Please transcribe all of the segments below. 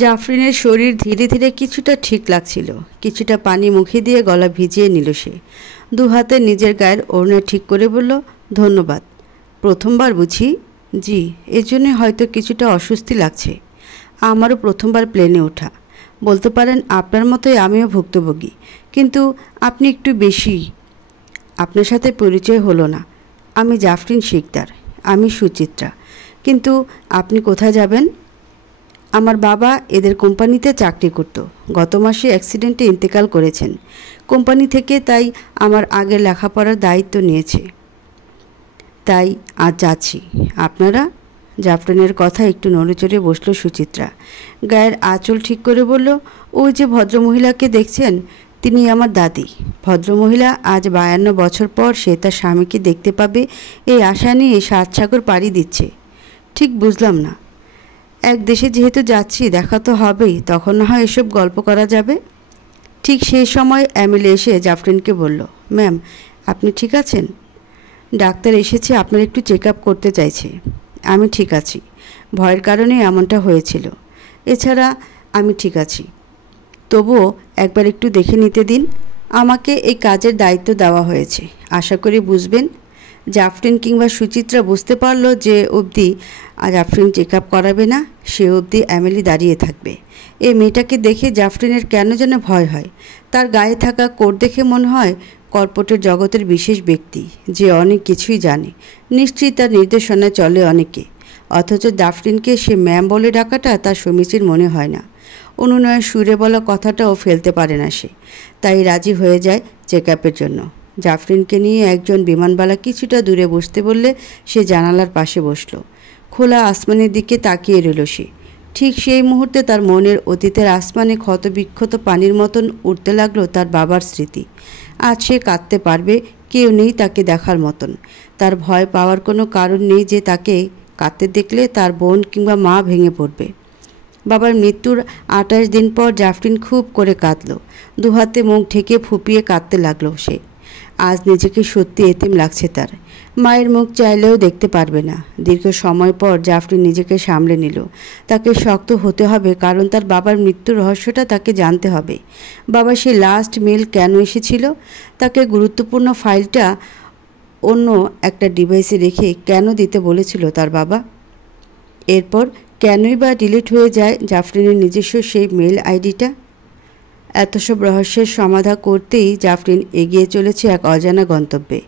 জাফরিনের শরীর ধীরে ধীরে কিছুটা ঠিক লাগছিল। কিছুটা পানি মুখে দিয়ে গলা ভিজিয়ে নিল সে। দু হাতে নিজের গায়ের ওড়না ঠিক করে বলল, ধন্যবাদ। প্রথমবার বুঝি? জি, এজন্যে হয়তো কিছুটা অস্বস্তি লাগছে। আমারও প্রথমবার প্লেনে ওঠা। বলতে পারেন আপনার মতোই আমিও ভুক্তভোগী, কিন্তু আপনি একটু বেশি। আপনার সাথে পরিচয় হলো না। আমি জাফরিন শিকদার। আমি সুচিত্রা। কিন্তু আপনি কোথায় যাবেন? আমার বাবা এদের কোম্পানিতে চাকরি করত। গত মাসে অ্যাক্সিডেন্টে ইন্তেকাল করেছেন কোম্পানি থেকে, তাই আমার আগের লেখাপড়ার দায়িত্ব নিয়েছে। তাই আজ যাচ্ছি। আপনারা? জাফরিনের কথা একটু নড়েচড়ে বসল সুচিত্রা। গায়ের আঁচল ঠিক করে বলল, ওই যে ভদ্রমহিলাকে দেখছেন, তিনি আমার দাদি। ভদ্রমহিলা আজ 52 বছর পর সে তার স্বামীকে দেখতে পাবে এই আশা নিয়ে 7 সাগর পাড়ি দিচ্ছে। ঠিক বুঝলাম না। এক দেশে যেহেতু যাচ্ছি, দেখা তো হবেই, তখন না হয় এসব গল্প করা যাবে। ঠিক সেই সময় এমিলি এসে জাফরিনকে বলল, ম্যাম, আপনি ঠিক আছেন? ডাক্তার এসেছে, আপনার একটু চেক আপ করতে চাইছে। আমি ঠিক আছি। ভয়ের কারণে এমনটা হয়েছিল। এছাড়া আমি ঠিক আছি। তবুও একবার একটু দেখে নিতে দিন। আমাকে এই কাজের দায়িত্ব দেওয়া হয়েছে। আশা করি বুঝবেন। জাফরিন কিংবা সুচিত্রা বুঝতে পারল যে অবধি জাফরিন চেক আপ করাবে না, সে অবধি এমিলি দাঁড়িয়ে থাকবে। এই মেয়েটাকে দেখে জাফরিনের কেন যেন ভয় হয়। তার গায়ে থাকা কোট দেখে মনে হয় কর্পোরেট জগতের বিশেষ ব্যক্তি, যে অনেক কিছুই জানে। নিশ্চয়ই তার নির্দেশনায় চলে অনেকে। অথচ জাফরিনকে সে ম্যাম বলে ডাকাটা তার সমীচীন মনে হয় না। অনুনয়ের সুরে বলা কথাটাও ফেলতে পারে না সে। তাই রাজি হয়ে যায় চেক আপের জন্য। জাফরিনকে নিয়ে একজন বিমানবালা কিছুটা দূরে বসতে বললে সে জানালার পাশে বসল। খোলা আসমানের দিকে তাকিয়ে রইল সে। ঠিক সেই মুহূর্তে তার মনের অতীতের আসমানে ক্ষতবিক্ষত পানির মতন উঠতে লাগলো তার বাবার স্মৃতি। আজ সে কাঁদতে পারবে, কেউ নেই তাকে দেখার মতন। তার ভয় পাওয়ার কোনো কারণ নেই যে তাকে কাঁদতে দেখলে তার বোন কিংবা মা ভেঙে পড়বে। বাবার মৃত্যুর 28 দিন পর জাফরিন খুব করে কাঁদল। দুহাতে মুখ ঢেকে ফুপিয়ে কাঁদতে লাগলো সে। আজ নিজেকে সত্যি এতিম লাগছে তার। মায়ের মুখ চাইলেও দেখতে পারবে না। দীর্ঘ সময় পর জাফরিন নিজেকে সামলে নিল। তাকে শক্ত হতে হবে, কারণ তার বাবার মৃত্যুর রহস্যটা তাকে জানতে হবে। বাবা সে লাস্ট মেল কেন এসেছিল, তাকে গুরুত্বপূর্ণ ফাইলটা অন্য একটা ডিভাইসে রেখে কেন দিতে বলেছিল তার বাবা। এরপর কেনই বা ডিলিট হয়ে যায় জাফরিনের নিজস্ব সেই মেল আইডিটা। এত সব রহস্যের সমাধান করতেই জাফরিন এগিয়ে চলেছে এক অজানা গন্তব্যে,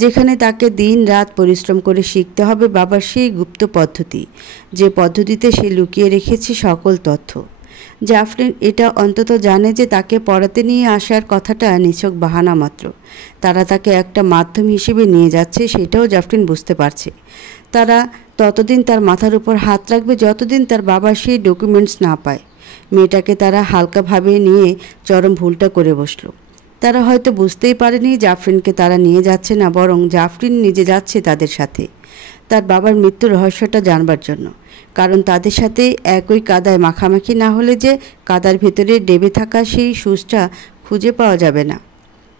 যেখানে তাকে দিন রাত পরিশ্রম করে শিখতে হবে বাবার সেই গুপ্ত পদ্ধতি, যে পদ্ধতিতে সে লুকিয়ে রেখেছে সকল তথ্য। জাফরিন এটা অন্তত জানে যে তাকে পড়াতে নিয়ে আসার কথাটা নিছক বাহানা মাত্র। তারা তাকে একটা মাধ্যম হিসেবে নিয়ে যাচ্ছে, সেটাও জাফরিন বুঝতে পারছে। তারা ততদিন তার মাথার উপর হাত রাখবে যতদিন তার বাবা সেই ডকুমেন্টস না পায়। মেয়েটাকে তারা হালকাভাবে নিয়ে চরম ভুলটা করে বসল। তারা হয়তো বুঝতেই পারেনি জাফরিনকে তারা নিয়ে যাচ্ছে না, বরং জাফরিন নিজে যাচ্ছে তাদের সাথে, তার বাবার মৃত্যুর রহস্যটা জানবার জন্য। কারণ তাদের সাথে একই কাদায় মাখামাখি না হলে যে কাদার ভেতরে ডেবে থাকা সেই সুচটা খুঁজে পাওয়া যাবে না।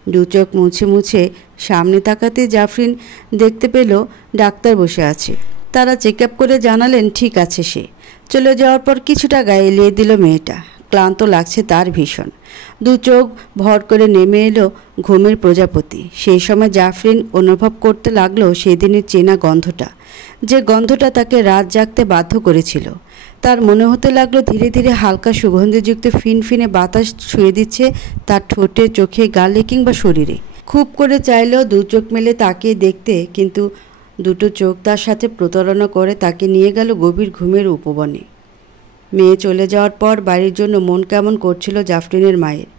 দু চোখ মুছে মুছে সামনে তাকাতে জাফরিন দেখতে পেল ডাক্তার বসে আছে। তারা চেক আপ করে জানালেন ঠিক আছে সে। চলে যাওয়ার পর কিছুটা গায়ে এলিয়ে দিল মেয়েটা। ক্লান্ত লাগছে তার ভীষণ। দু চোখ ভর করে নেমে এলো ঘুমের প্রজাপতি। সেই সময় জাফরিন অনুভব করতে লাগলো সেদিনের চেনা গন্ধটা, যে গন্ধটা তাকে রাত জাগতে বাধ্য করেছিল। তার মনে হতে লাগলো ধীরে ধীরে হালকা সুগন্ধিযুক্ত ফিনফিনে বাতাস ছুঁয়ে দিচ্ছে তার ঠোঁটে, চোখে, গালে কিংবা শরীরে। খুব করে চাইলেও দু চোখ মেলে তাকিয়ে দেখতে, কিন্তু দুটো চোখ তার সাথে প্রতারণা করে তাকে নিয়ে গেল গভীর ঘুমের উপবনে। মেয়ে চলে যাওয়ার পর বাড়ির জন্য মন কেমন করছিল জাফরিনের মায়ের।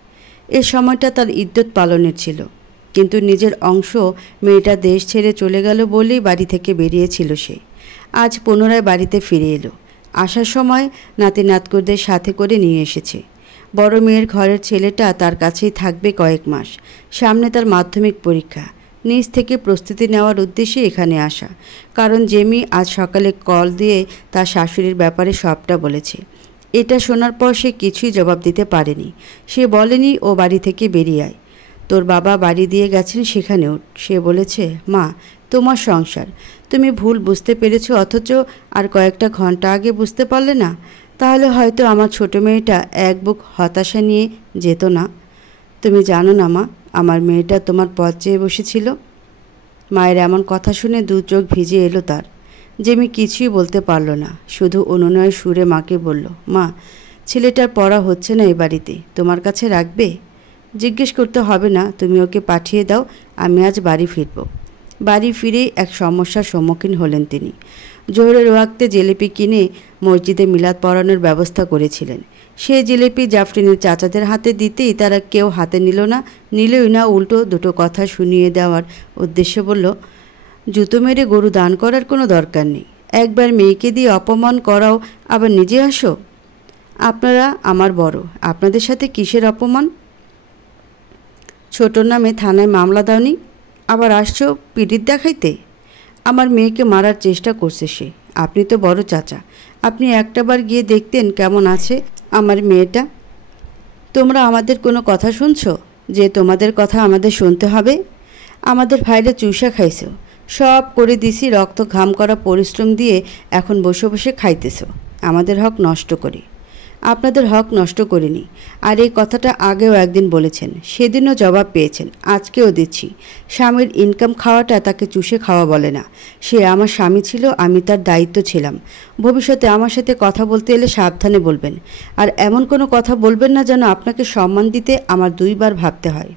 এ সময়টা তার ইদ্যত পালনের ছিল, কিন্তু নিজের অংশ মেয়েটা দেশ ছেড়ে চলে গেল বলেই বাড়ি থেকে বেরিয়েছিল সে। আজ পুনরায় বাড়িতে ফিরে এলো। আসার সময় নাতি নাতকুদের সাথে করে নিয়ে এসেছে। বড় মেয়ের ঘরের ছেলেটা তার কাছেই থাকবে কয়েক মাস। সামনে তার মাধ্যমিক পরীক্ষা। নিজ থেকে প্রস্তুতি নেওয়ার উদ্দেশ্যে এখানে আসা। কারণ জেমি আজ সকালে কল দিয়ে তার শাশুড়ির ব্যাপারে সবটা বলেছে। এটা শোনার পর সে কিছুই জবাব দিতে পারেনি। সে বলেনি ও বাড়ি থেকে বেরিয়ে আয়, তোর বাবা বাড়ি দিয়ে গেছেন সেখানে ওঠ। সে বলেছে, মা, তোমার সংসার, তুমি ভুল বুঝতে পেরেছ, অথচ আর কয়েকটা ঘন্টা আগে বুঝতে পারলে না। তাহলে হয়তো আমার ছোট মেয়েটা এক বুক হতাশা নিয়ে যেত না। তুমি জানো না মা, আমার মেয়েটা তোমার পথ চেয়ে বসেছিল। মায়ের এমন কথা শুনে দু চোখ ভিজে এলো তার। জেমি কিছুই বলতে পারল না, শুধু অনুনয় সুরে মাকে বলল, মা, ছেলেটার পড়া হচ্ছে না এ বাড়িতে, তোমার কাছে রাখবে? জিজ্ঞেস করতে হবে না, তুমি ওকে পাঠিয়ে দাও, আমি আজ বাড়ি ফিরব। বাড়ি ফিরেই এক সমস্যার সম্মুখীন হলেন তিনি। জোহরের ওয়াক্তে জিলিপি কিনে মসজিদে মিলাদ পড়ানোর ব্যবস্থা করেছিলেন। সে জিলিপি জাফরিনের চাচাদের হাতে দিতেই তারা কেউ হাতে নিলই না, উল্টো দুটো কথা শুনিয়ে দেওয়ার উদ্দেশ্যে বলল, জুতো মেরে গরু দান করার কোনো দরকার নেই। একবার মেয়েকে দিয়ে অপমান করাও, আবার নিজে আসো। আপনারা আমার বড়, আপনাদের সাথে কিসের অপমান? ছোটোর নামে থানায় মামলা দাওনি, আবার আসছো পিরিত দেখাইতে? আমার মেয়েকে মারার চেষ্টা করছে সে। আপনি তো বড় চাচা, আপনি একটাবার গিয়ে দেখতেন কেমন আছে আমার মেয়েটা। তোমরা আমাদের কোনো কথা শুনছো যে তোমাদের কথা আমাদের শুনতে হবে? আমাদের ভাইরা চুষা খাইছো, সব করে দিছি, রক্ত ঘাম করা পরিশ্রম দিয়ে এখন বসে বসে খাইতেছো আমাদের হক নষ্ট করে। আপনাদের হক নষ্ট করিনি, আর এই কথাটা আগেও একদিন বলেছেন, সেদিনও জবাব পেয়েছেন, আজকেও দিচ্ছি। স্বামীর ইনকাম খাওয়াটা তাকে চুষে খাওয়া বলে না। সে আমার স্বামী ছিল, আমি তার দায়িত্ব ছিলাম। ভবিষ্যতে আমার সাথে কথা বলতে এলে সাবধানে বলবেন, আর এমন কোনো কথা বলবেন না যেন আপনাকে সম্মান দিতে আমার দুইবার ভাবতে হয়।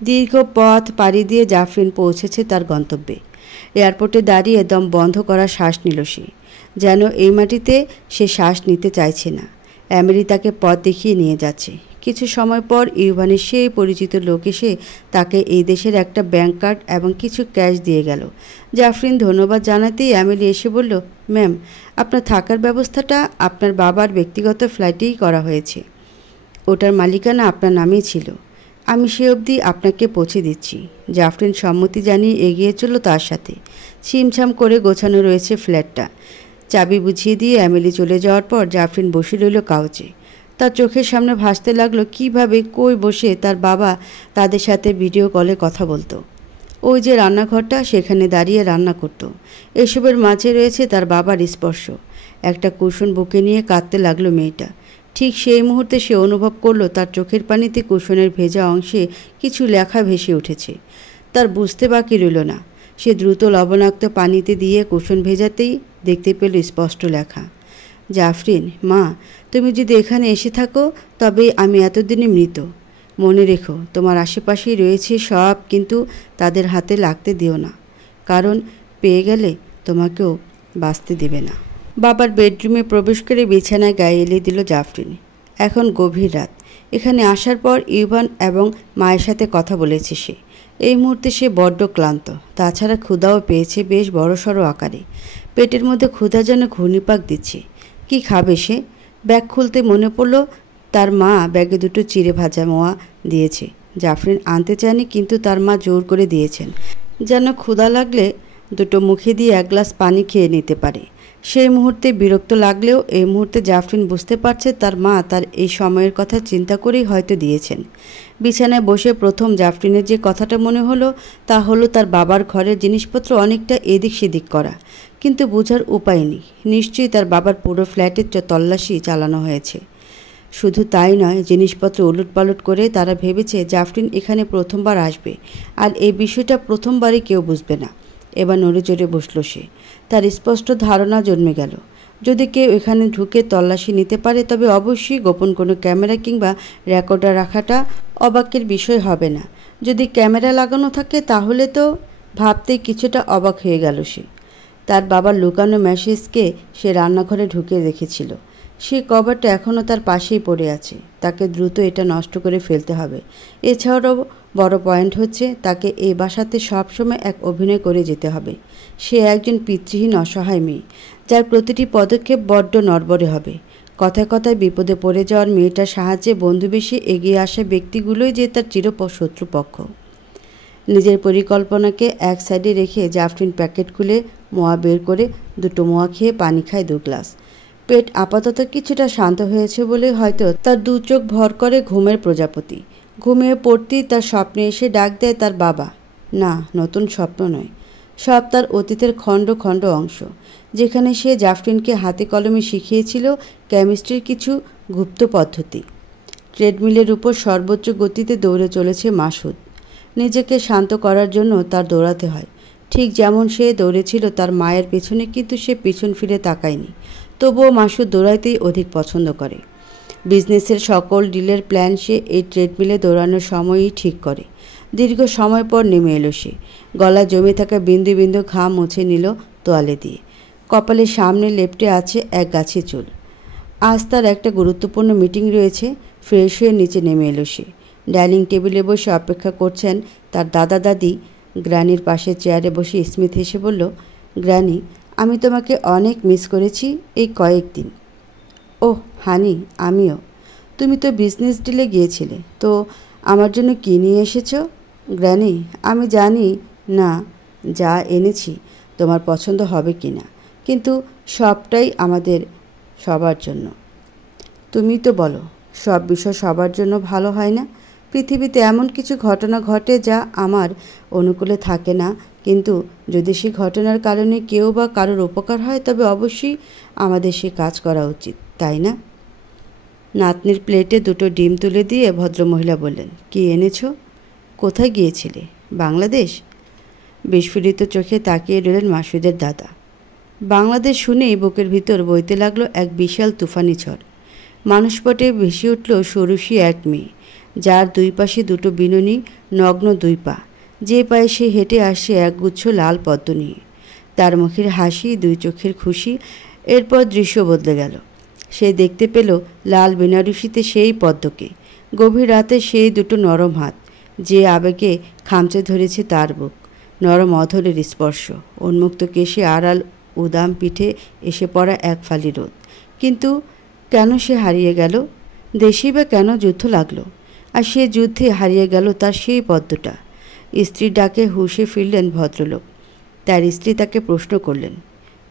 দীর্ঘ পথ পাড়ি দিয়ে জাফরিন পৌঁছেছে তার গন্তব্যে। এয়ারপোর্টে দাঁড়িয়ে দম বন্ধ করা শ্বাস নিল সে, যেন এই মাটিতে সে শ্বাস নিতে চাইছে না। এমিলি তাকে পথ দেখিয়ে নিয়ে যাচ্ছে। কিছু সময় পর ইউভানের সেই পরিচিত লোক এসে তাকে এই দেশের একটা ব্যাংক কার্ড এবং কিছু ক্যাশ দিয়ে গেল। জাফরিন ধন্যবাদ জানাতেই এমিলি এসে বলল, ম্যাম, আপনার থাকার ব্যবস্থাটা আপনার বাবার ব্যক্তিগত ফ্ল্যাটেই করা হয়েছে। ওটার মালিকানা আপনার নামেই ছিল। আমি সে অবধি আপনাকে পৌঁছে দিচ্ছি। জাফরিন সম্মতি জানিয়ে এগিয়ে চলল তার সাথে। ছিমছাম করে গোছানো রয়েছে ফ্ল্যাটটা। চাবি বুঝিয়ে দিয়ে এমিলি চলে যাওয়ার পর জাফরিন বসে রইল কাউচে। তার চোখের সামনে ভাসতে লাগলো কিভাবে কই বসে তার বাবা তাদের সাথে ভিডিও কলে কথা বলতো। ওই যে রান্নাঘরটা, সেখানে দাঁড়িয়ে রান্না করত। এসবের মাঝে রয়েছে তার বাবার স্পর্শ। একটা কুশন বুকে নিয়ে কাঁদতে লাগলো মেয়েটা। ঠিক সেই মুহূর্তে সে অনুভব করলো তার চোখের পানিতে কুশনের ভেজা অংশে কিছু লেখা ভেসে উঠেছে। তার বুঝতে বাকি রইল না। সে দ্রুত লবণাক্ত পানিতে দিয়ে কুশন ভেজাতেই দেখতে পেল স্পষ্ট লেখা, জাফরিন, মা, তুমি যদি এখানে এসে থাকো তবে আমি এতদিনে মৃত। মনে রেখো, তোমার আশেপাশেই রয়েছে সব, কিন্তু তাদের হাতে লাগতে দিও না, কারণ পেয়ে গেলে তোমাকেও বাঁচতে দেবে না। বাবার বেডরুমে প্রবেশ করে বিছানায় গায়ে এলিয়ে দিল জাফরিন। এখন গভীর রাত। এখানে আসার পর ইউভান এবং মায়ের সাথে কথা বলেছে সে। এই মুহূর্তে সে বড্ড ক্লান্ত, তাছাড়া ক্ষুধাও পেয়েছে বেশ বড়সড় আকারে। পেটের মধ্যে ক্ষুধা যেন ঘূর্ণিপাক দিচ্ছে। কি খাবে সে? ব্যাগ খুলতে মনে পড়ল তার মা ব্যাগে দুটো চিড়ে ভাজা মোয়া দিয়েছে। জাফরিন আনতে চায়নি, কিন্তু তার মা জোর করে দিয়েছেন, যেন ক্ষুধা লাগলে দুটো মুখে দিয়ে এক গ্লাস পানি খেয়ে নিতে পারে। সেই মুহূর্তে বিরক্ত লাগলেও এই মুহূর্তে জাফরিন বুঝতে পারছে তার মা তার এই সময়ের কথা চিন্তা করেই হয়তো দিয়েছেন। বিছানায় বসে প্রথম জাফরিনের যে কথাটা মনে হলো তা হলো তার বাবার ঘরের জিনিসপত্র অনেকটা এদিক সেদিক করা, কিন্তু বোঝার উপায় নেই। নিশ্চয়ই তার বাবার পুরো ফ্ল্যাটের তল্লাশি চালানো হয়েছে। শুধু তাই নয়, জিনিসপত্র উলটপালট করে তারা ভেবেছে জাফরিন এখানে প্রথমবার আসবে, আর এই বিষয়টা প্রথমবারই কেউ বুঝবে না। এবার নড়ে চড়ে বসল সে। তার স্পষ্ট ধারণা জন্মে গেল, যদি কেউ এখানে ঢুকে তল্লাশি নিতে পারে তবে অবশ্যই গোপন কোনো ক্যামেরা কিংবা রেকর্ডার রাখাটা অবাকের বিষয় হবে না। যদি ক্যামেরা লাগানো থাকে তাহলে তো, ভাবতেই কিছুটা অবাক হয়ে গেল সে। তার বাবার লুকানো মেসেজকে সে রান্নাঘরে ঢুকে রেখেছিল। সেই কভারটা এখনও তার পাশেই পড়ে আছে। তাকে দ্রুত এটা নষ্ট করে ফেলতে হবে। এছাড়াও বড় পয়েন্ট হচ্ছে তাকে এই বাসাতে সবসময় এক অভিনয় করে যেতে হবে। সে একজন পিতৃহীন অসহায় মেয়ে, যার প্রতিটি পদক্ষেপ বড্ড নড়বড়ে হবে। কথায় কথায় বিপদে পড়ে যাওয়ার মেয়েটার সাহায্যে বন্ধুবেশে এগিয়ে আসা ব্যক্তিগুলোই যে তার শত্রুপক্ষ। নিজের পরিকল্পনাকে এক সাইডে রেখে জাফরিন প্যাকেট খুলে মোয়া বের করে দুটো মোয়া খেয়ে পানি খায় 2 গ্লাস। পেট আপাতত কিছুটা শান্ত হয়েছে বলে হয়তো তার 2 চোখ ভর করে ঘুমের প্রজাপতি। ঘুমিয়ে পড়তেই তার স্বপ্নে এসে ডাক দেয় তার বাবা। না, নতুন স্বপ্ন নয়, সব তার অতীতের খণ্ড খণ্ড অংশ, যেখানে সে জাফরিনকে হাতে কলমে শিখিয়েছিল কেমিস্ট্রির কিছু গুপ্ত পদ্ধতি। ট্রেডমিলের উপর সর্বোচ্চ গতিতে দৌড়ে চলেছে মাসুদ। নিজেকে শান্ত করার জন্য তার দৌড়াতে হয়, ঠিক যেমন সে দৌড়েছিল তার মায়ের পেছনে, কিন্তু সে পিছন ফিরে তাকায়নি। তবুও মাসুদ দৌড়াইতেই অধিক পছন্দ করে। বিজনেসের সকল ডিলের প্ল্যান সে এই ট্রেডমিলে দৌড়ানোর সময়ই ঠিক করে। দীর্ঘ সময় পর নেমে এলো সে। গলা জমে থাকা বিন্দু বিন্দু ঘাম মুছে নিল তোয়ালে দিয়ে। কপালের সামনে লেপ্টে আছে এক গাছি চুল। আজ তার একটা গুরুত্বপূর্ণ মিটিং রয়েছে। ফ্রেশ হয়ে নিচে নেমে এলো সে। ডাইনিং টেবিলে বসে অপেক্ষা করছেন তার দাদা দাদি। গ্র্যানির পাশে চেয়ারে বসে স্মিথ হেসে বলল, গ্র্যানি, আমি তোমাকে অনেক মিস করেছি এই কয়েকদিন। ওহ হানি, আমিও। তুমি তো বিজনেস ডিলে গিয়েছিলে, তো আমার জন্য কী নিয়ে এসেছো? গ্র্যানি, আমি জানি না যা এনেছি তোমার পছন্দ হবে কি না, কিন্তু সবটাই আমাদের সবার জন্য। তুমি তো বলো সব বিষয় সবার জন্য ভালো হয় না। পৃথিবীতে এমন কিছু ঘটনা ঘটে যা আমার অনুকূলে থাকে না, কিন্তু যদি সেই ঘটনার কারণে কেউ বা কারোর উপকার হয় তবে অবশ্যই আমাদের সে কাজ করা উচিত, তাই না? নাতনির প্লেটে দুটো ডিম তুলে দিয়ে ভদ্রমহিলা বললেন, কি এনেছো? কোথায় গিয়েছিলে? বাংলাদেশ? বিস্ফোরিত চোখে তাকিয়ে রইলেন মাসুদের দাদা। বাংলাদেশ শুনেই বুকের ভিতর বইতে লাগলো এক বিশাল তুফানি ঝড়। মানুষপটে ভেসে উঠল ষোড়শী এক মেয়ে, যার দুই পাশে দুটো বিনুনি, নগ্ন দুই পা, যে পায়ে সে হেঁটে আসে একগুচ্ছ লাল পদ্ম নিয়ে। তার মুখের হাসি, দুই চোখের খুশি। এরপর দৃশ্য বদলে গেল। সে দেখতে পেল লাল বেনারসিতে সেই পদ্মকে, গভীর রাতে সেই দুটো নরম হাত, যে আবেগে খামচে ধরেছে তার বুক। নরম অধরের স্পর্শ, উন্মুক্ত কেশে আড়াল উদাম পিঠে এসে পড়া এক ফালি রোদ। কিন্তু কেন সে হারিয়ে গেল? দেশেই বা কেন যুদ্ধ লাগলো? আর সে যুদ্ধে হারিয়ে গেল তার সেই পদ্মটা। স্ত্রীর ডাকে হুঁশে ফিরলেন ভদ্রলোক। তার স্ত্রী তাকে প্রশ্ন করলেন,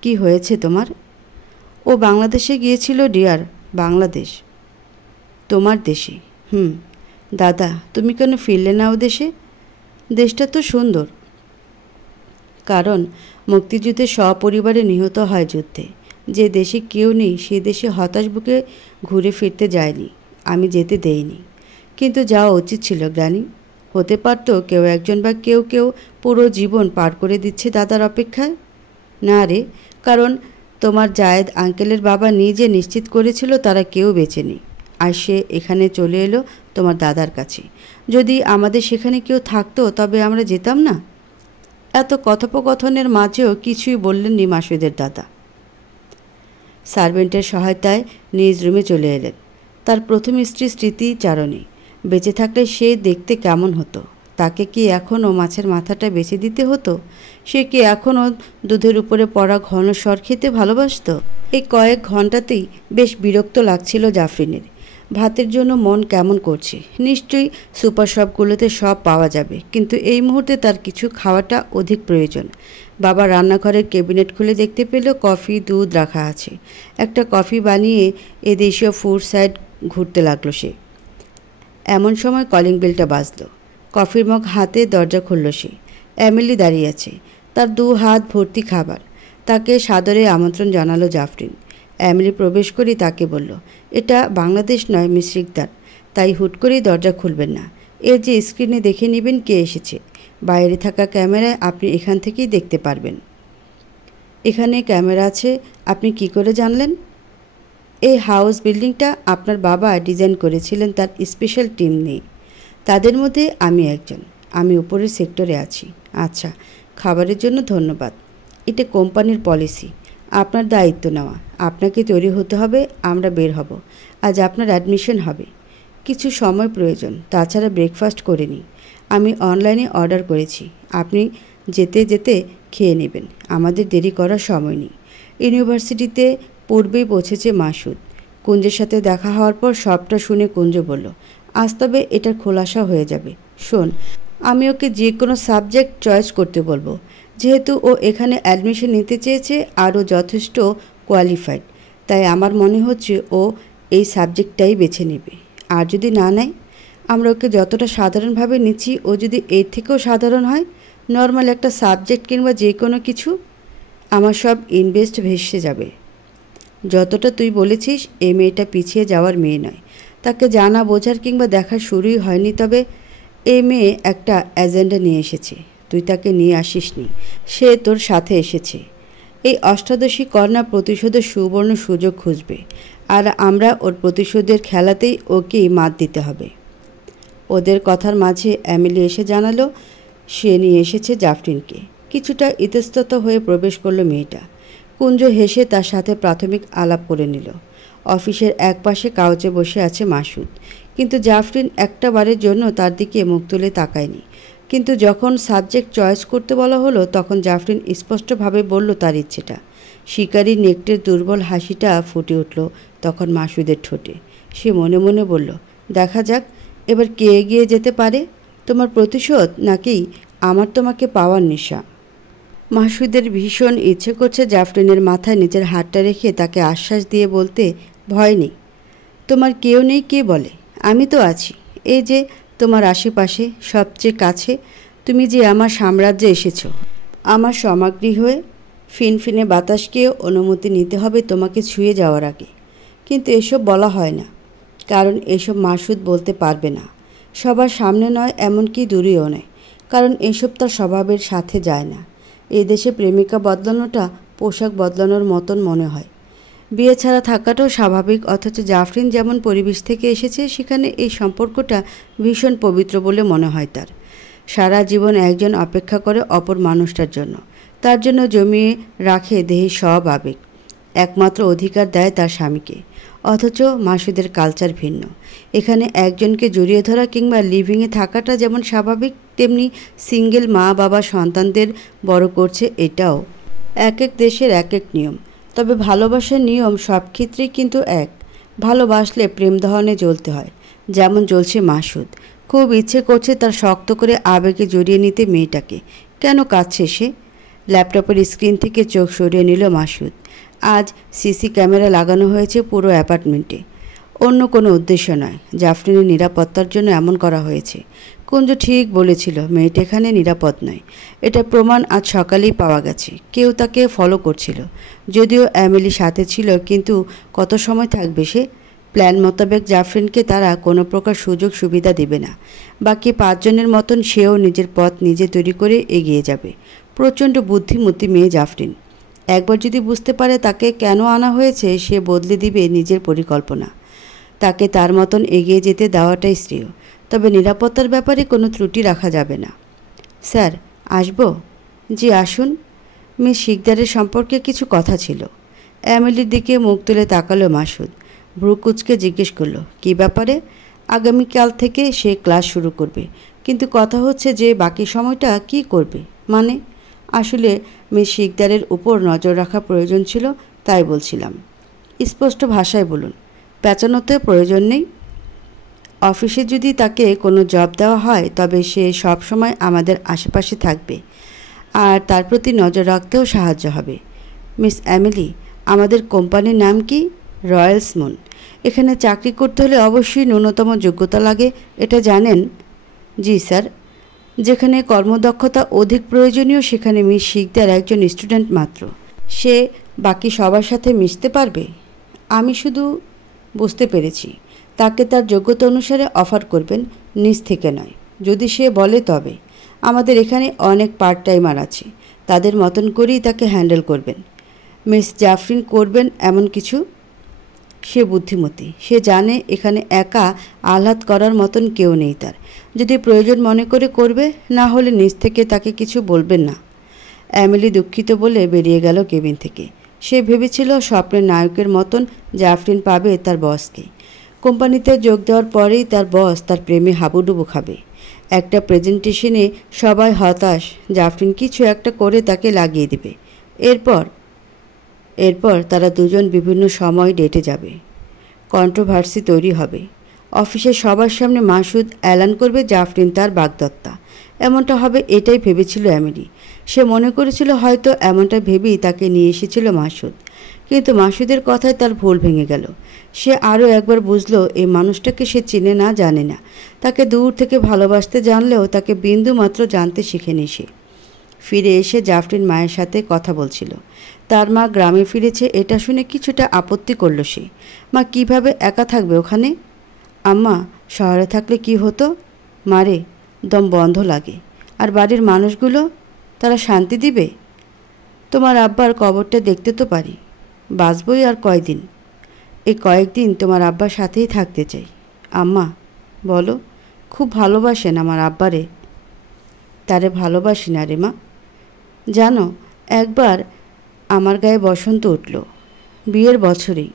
কি হয়েছে তোমার? ও বাংলাদেশে গিয়েছিল ডিয়ার। বাংলাদেশ? তোমার দেশে? দাদা, তুমি কেন ফিরলে না ও দেশে? দেশটা তো সুন্দর। কারণ মুক্তিযুদ্ধে সপরিবারে নিহত হয় যুদ্ধে। যে দেশে কেউ নেই সে দেশে হতাশ বুকে ঘুরে ফিরতে যায়নি, আমি যেতে দেইনি। কিন্তু যাওয়া উচিত ছিল গ্রানি। হতে পারত কেউ একজন বা কেউ কেউ পুরো জীবন পার করে দিচ্ছে দাদার অপেক্ষায়। না রে, কারণ তোমার জায়েদ আঙ্কেলের বাবা নিজে নিশ্চিত করেছিল তারা কেউ বেঁচে নেই। আর সে এখানে চলে এলো তোমার দাদার কাছে। যদি আমাদের সেখানে কেউ থাকতো তবে আমরা যেতাম না। এত কথোপকথনের মাঝেও কিছুই বললেননি মাসুদের দাদা। সার্ভেন্টের সহায়তায় নিজ রুমে চলে এলেন। তার প্রথম স্ত্রী স্মৃতিচারণী বেঁচে থাকলে সে দেখতে কেমন হতো? তাকে কি এখনও মাছের মাথাটা বেছে দিতে হতো? সে কি এখনও দুধের উপরে পড়া ঘন স্বর খেতে ভালোবাসত? এই কয়েক ঘন্টাতেই বেশ বিরক্ত লাগছিল জাফরিনের। ভাতের জন্য মন কেমন করছে। নিশ্চয়ই সুপার শপগুলোতে সব পাওয়া যাবে, কিন্তু এই মুহূর্তে তার কিছু খাওয়াটা অধিক প্রয়োজন। বাবা রান্নাঘরের ক্যাবিনেট খুলে দেখতে পেল কফি, দুধ রাখা আছে। একটা কফি বানিয়ে এ দেশীয় ফুড সাইড ঘুরতে লাগলো সে। এমন সময় কলিং বেলটা বাজল। কফির মগ হাতে দরজা খুলল সে। এমিলি দাঁড়িয়ে আছে, তার দু হাত ভর্তি খাবার। তাকে সাদরে আমন্ত্রণ জানালো জাফরিন। এমিলি প্রবেশ করেই তাকে বলল, এটা বাংলাদেশ নয় মিস সিকদার, তাই হুট করেই দরজা খুলবেন না। এর যে স্ক্রিনে দেখে নেবেন কে এসেছে। বাইরে থাকা ক্যামেরায় আপনি এখান থেকেই দেখতে পারবেন। এখানে ক্যামেরা আছে আপনি কি করে জানলেন? এই হাউস বিল্ডিংটা আপনার বাবা ডিজাইন করেছিলেন তার স্পেশাল টিম নিয়ে। তাদের মধ্যে আমি একজন। আমি উপরের সেক্টরে আছি। আচ্ছা, খাবারের জন্য ধন্যবাদ। এটা কোম্পানির পলিসি, আপনার দায়িত্ব নেওয়া। আপনাকে তৈরি হতে হবে, আমরা বের হব। আজ আপনার অ্যাডমিশন হবে। কিছু সময় প্রয়োজন, তাছাড়া ব্রেকফাস্ট করে নিই। আমি অনলাইনে অর্ডার করেছি। আপনি যেতে যেতে খেয়ে নেবেন, আমাদের দেরি করার সময় নেই। ইউনিভার্সিটিতে পূর্বেই পৌঁছেছে মাসুদ। কুঞ্জের সাথে দেখা হওয়ার পর সবটা শুনে কুঞ্জ বলল, আজ তবে এটার খোলাসা হয়ে যাবে। শোন, আমি ওকে যে কোনো সাবজেক্ট চয়েস করতে বলবো, যেহেতু ও এখানে অ্যাডমিশন নিতে চেয়েছে আর ও যথেষ্ট কোয়ালিফাইড, তাই আমার মনে হচ্ছে ও এই সাবজেক্টটাই বেছে নেবে। আর যদি না নেয়, আমরা ওকে যতটা সাধারণভাবে নিচ্ছি ও যদি এর থেকেও সাধারণ হয় নর্মাল একটা সাবজেক্ট কিংবা যে কোনো কিছু? আমার সব ইনভেস্ট ভেসে যাবে। যতটা তুই বলেছিস, এই মেয়েটা পিছিয়ে যাওয়ার মেয়ে নয়। তাকে জানা বোঝার কিংবা দেখার শুরুই হয়নি। তবে এই মেয়ে একটা এজেন্ডা নিয়ে এসেছে। তুই তাকে নিয়ে আসিসনি, সে তোর সাথে এসেছে। এই অষ্টাদশী কন্যা প্রতিশোধের সুবর্ণ সুযোগ খুঁজবে, আর আমরা ওর প্রতিশোধের খেলাতেই ওকেই মাত দিতে হবে। ওদের কথার মাঝে এমিলি এসে জানালো সে নিয়ে এসেছে জাফরিনকে। কিছুটা ইতস্তত হয়ে প্রবেশ করলো মেয়েটা। কুঞ্জ হেসে তার সাথে প্রাথমিক আলাপ করে নিল। অফিসের একপাশে কাউচে বসে আছে মাসুদ, কিন্তু জাফরিন একটা বারের জন্য তার দিকে মুখ তুলে তাকায়নি। কিন্তু যখন সাবজেক্ট চয়েস করতে বলা হলো, তখন জাফরিন স্পষ্টভাবে বলল তার ইচ্ছেটা। শিকারী নেকটের দুর্বল হাসিটা ফুটে উঠল তখন মাসুদের ঠোঁটে। সে মনে মনে বলল, দেখা যাক এবার কে এগিয়ে যেতে পারে, তোমার প্রতিশোধ নাকি আমার তোমাকে পাওয়ার নেশা। মাসুদের ভীষণ ইচ্ছে করছে জাফরিনের মাথায় নিজের হাতটা রেখে তাকে আশ্বাস দিয়ে বলতে, ভয় নেই, তোমার কেউ নেই কে বলে, আমি তো আছি। এই যে তোমার আশেপাশে, সবচেয়ে কাছে। তুমি যে আমার সাম্রাজ্যে এসেছো, আমার সমাগ্রী হয়ে। ফিনফিনে বাতাসকেও অনুমতি নিতে হবে তোমাকে ছুঁয়ে যাওয়ার আগে। কিন্তু এসব বলা হয় না, কারণ এসব মাসুদ বলতে পারবে না। সবার সামনে নয়, এমনকি দূরেও নয়, কারণ এসব তার স্বভাবের সাথে যায় না। এই দেশে প্রেমিকা বদলানোটা পোশাক বদলানোর মতন মনে হয়। বিয়ে ছাড়া থাকাটাও স্বাভাবিক, অথচ জাফরিন যেমন পরিবেশ থেকে এসেছে, সেখানে এই সম্পর্কটা ভীষণ পবিত্র বলে মনে হয় তার। সারা জীবন একজন অপেক্ষা করে অপর মানুষটার জন্য, তার জন্য জমিয়ে রাখে দেহের সব আবেগ, একমাত্র অধিকার দেয় তার স্বামীকে। অথচ মাসুদের কালচার ভিন্ন। এখানে একজনকে জড়িয়ে ধরা কিংবা লিভিংয়ে থাকাটা যেমন স্বাভাবিক, তেমনি সিঙ্গেল মা বাবা সন্তানদের বড় করছে, এটাও। এক এক দেশের এক এক নিয়ম। তবে ভালোবাসার নিয়ম সব ক্ষেত্রেই কিন্তু এক। ভালোবাসলে প্রেম দহনে জ্বলতে হয়, যেমন জ্বলছে মাসুদ। খুব ইচ্ছে করছে তার শক্ত করে আবেগে জড়িয়ে নিতে মেয়েটাকে। কেন কাঁদছে সে? ল্যাপটপের স্ক্রিন থেকে চোখ সরিয়ে নিল মাসুদ। আজ সিসি ক্যামেরা লাগানো হয়েছে পুরো অ্যাপার্টমেন্টে। অন্য কোনো উদ্দেশ্য নয়, জাফরিনের নিরাপত্তার জন্য এমন করা হয়েছে। কুঞ্জ ঠিক বলেছিল, মেয়েটা এখানে নিরাপদ নয়। এটা প্রমাণ আজ সকালেই পাওয়া গেছে। কেউ তাকে ফলো করছিল, যদিও এমিলি সাথে ছিল, কিন্তু কত সময় থাকবে সে? প্ল্যান মোতাবেক জাফরিনকে তারা কোনো প্রকার সুযোগ সুবিধা দেবে না। বাকি 5 জনের মতন সেও নিজের পথ নিজে তৈরি করে এগিয়ে যাবে। প্রচণ্ড বুদ্ধিমতী মেয়ে জাফরিন। একবার যদি বুঝতে পারে তাকে কেন আনা হয়েছে, সে বদলে দিবে নিজের পরিকল্পনা। তাকে তার মতন এগিয়ে যেতে দেওয়াটাই শ্রেয়। তবে নিরাপত্তার ব্যাপারে কোনো ত্রুটি রাখা যাবে না। স্যার, আসব? জি আসুন। মিস শিকদারের সম্পর্কে কিছু কথা ছিল। এমিলির দিকে মুখ তুলে তাকালো মাসুদ। ভ্রু কুচকে জিজ্ঞেস করলো, কী ব্যাপারে? আগামীকাল থেকে সে ক্লাস শুরু করবে, কিন্তু কথা হচ্ছে যে বাকি সময়টা কি করবে। মানে, আসলে মিস শিকদারের উপর নজর রাখা প্রয়োজন ছিল, তাই বলছিলাম। স্পষ্ট ভাষায় বলুন, পেঁচানোতে প্রয়োজন নেই। অফিসে যদি তাকে কোনো জব দেওয়া হয়, তবে সে সব সময় আমাদের আশেপাশে থাকবে, আর তার প্রতি নজর রাখতেও সাহায্য হবে। মিস এমিলি, আমাদের কোম্পানির নাম কি? Royals moon. এখানে চাকরি করতে হলে অবশ্যই ন্যূনতম যোগ্যতা লাগে, এটা জানেন? জি স্যার। যেখানে কর্মদক্ষতা অধিক প্রয়োজনীয়, সেখানে মিস শিকদার একজন স্টুডেন্ট মাত্র। সে বাকি সবার সাথে মিশতে পারবে? আমি শুধু বুঝতে পেরেছি, তাকে তার যোগ্যতা অনুসারে অফার করবেন, নিজ থেকে নয়। যদি সে বলে তবে। আমাদের এখানে অনেক পার্ট টাইমার আছে, তাদের মতন করেই তাকে হ্যান্ডেল করবেন। মিস জাফরিন করবেন এমন কিছু? সে বুদ্ধিমতী, সে জানে এখানে একা আহ্লাদ করার মতন কেউ নেই তার। যদি প্রয়োজন মনে করে করবে, না হলে নিজ থেকে তাকে কিছু বলবেন না। এমিলি দুঃখিত বলে বেরিয়ে গেল কেবিন থেকে। সে ভেবেছিল স্বপ্নের নায়কের মতন জাফরিন পাবে তার বসকে। কোম্পানিতে যোগ দেওয়ার পরেই তার বস তার প্রেমে হাবুডুবু খাবে। একটা প্রেজেন্টেশনে সবাই হতাশ, জাফরিন কিছু একটা করে তাকে লাগিয়ে দেবে। এরপর তারা দুজন বিভিন্ন সময় ডেটে যাবে। কন্ট্রোভার্সি তৈরি হবে। অফিসের সবার সামনে মাসুদ এলান করবে জাফরিন তার বাগদত্তা। এমনটা হবে এটাই ভেবেছিল এমিলি। সে মনে করেছিল হয়তো এমনটা ভেবেই তাকে নিয়ে এসেছিল মাসুদ। কিন্তু মাসুদের কথায় তার ভুল ভেঙে গেল। সে আরও একবার বুঝলো এই মানুষটাকে সে চিনে না, জানে না। তাকে দূর থেকে ভালোবাসতে জানলেও তাকে বিন্দু মাত্র জানতে শিখেনি সে। ফিরে এসে জাফরিন মায়ের সাথে কথা বলছিল। তার মা গ্রামে ফিরেছে এটা শুনে কিছুটা আপত্তি করল সে। মা কিভাবে একা থাকবে ওখানে? আম্মা, শহরে থাকলে কি হতো? মারে, দম বন্ধ লাগে। আর বাড়ির মানুষগুলো, তারা শান্তি দিবে? তোমার আব্বার কবরটা দেখতে তো পারি। বাঁচবই আর কয়দিন। এই কয়েকদিন তোমার আব্বার সাথেই থাকতে চাই। আম্মা, বলো। খুব ভালোবাসেন আমার আব্বারে। তারে ভালোবাসি না রে মা। জানো, একবার আমার গায়ে বসন্ত উঠল, বিয়ের বছরেই।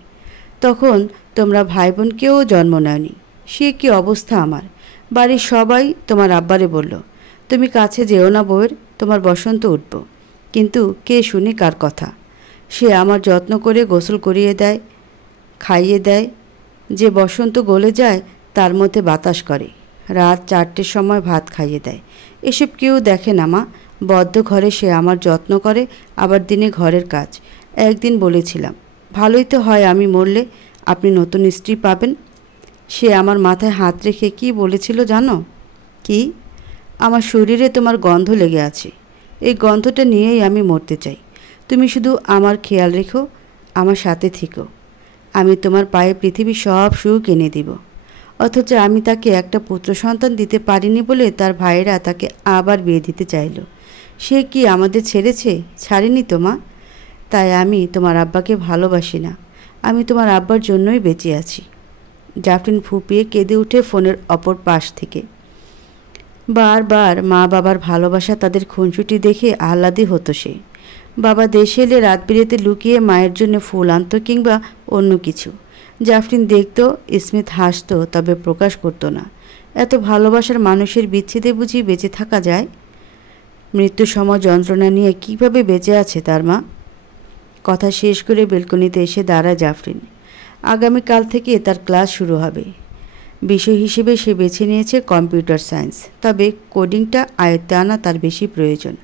তখন তোমরা ভাই বোন কেউ জন্ম নেওনি। সে কি অবস্থা আমার! বাড়ির সবাই তোমার আব্বারে বলল, তুমি কাছে যেও না বউয়ের, তোমার বসন্ত উঠব। কিন্তু কে শুনে কার কথা? সে আমার যত্ন করে গোসল করিয়ে দেয়, খাইয়ে দেয়। যে বসন্ত গলে যায় তার মধ্যে বাতাস করে। রাত 4টের সময় ভাত খাইয়ে দেয়। এসব কেউ দেখে না মা। বদ্ধ ঘরে সে আমার যত্ন করে, আবার দিনে ঘরের কাজ। একদিন বলেছিলাম, ভালোই তো হয় আমি মরলে, আপনি নতুন স্ত্রী পাবেন। সে আমার মাথায় হাত রেখে কি বলেছিল জানো? কি? আমার শরীরে তোমার গন্ধ লেগে আছে, এই গন্ধটা নিয়েই আমি মরতে চাই। তুমি শুধু আমার খেয়াল রেখো, আমার সাথে থেকো। আমি তোমার পায়ে পৃথিবীর সব সুখ এনে দিব। অথচ আমি তাকে একটা পুত্র সন্তান দিতে পারিনি বলে তার ভাইয়েরা তাকে আবার বিয়ে দিতে চাইল। সে কি আমাদের ছেড়েছে? ছাড়েনি তো মা। তাই আমি তোমার আব্বাকে ভালোবাসি না। আমি তোমার আব্বার জন্যই বেঁচে আছি। জাফরিন ফুপিয়ে কেঁদে উঠে ফোনের অপর পাশ থেকে। বারবার মা বাবার ভালোবাসা, তাদের খুনসুটি দেখে আহ্লাদি হতো সে। বাবা দেশে এলে রাত বিরেতে লুকিয়ে মায়ের জন্য ফুল আনত কিংবা অন্য কিছু। জাফরিন দেখত, স্মিথ হাসত, তবে প্রকাশ করত না। এত ভালোবাসার মানুষের বিচ্ছেদে বুঝি বেঁচে থাকা যায়? মৃত্যু সম যন্ত্রণা নিয়ে কিভাবে বেঁচে আছে তার মা? কথা শেষ করে বেলকনিতে এসে দাঁড়ায় জাফরিন। আগামীকাল থেকে তার ক্লাস শুরু হবে। বিষয় হিসেবে সে বেছে নিয়েছে কম্পিউটার সায়েন্স। তবে কোডিংটা আয়ত্তে আনা তার বেশি প্রয়োজন,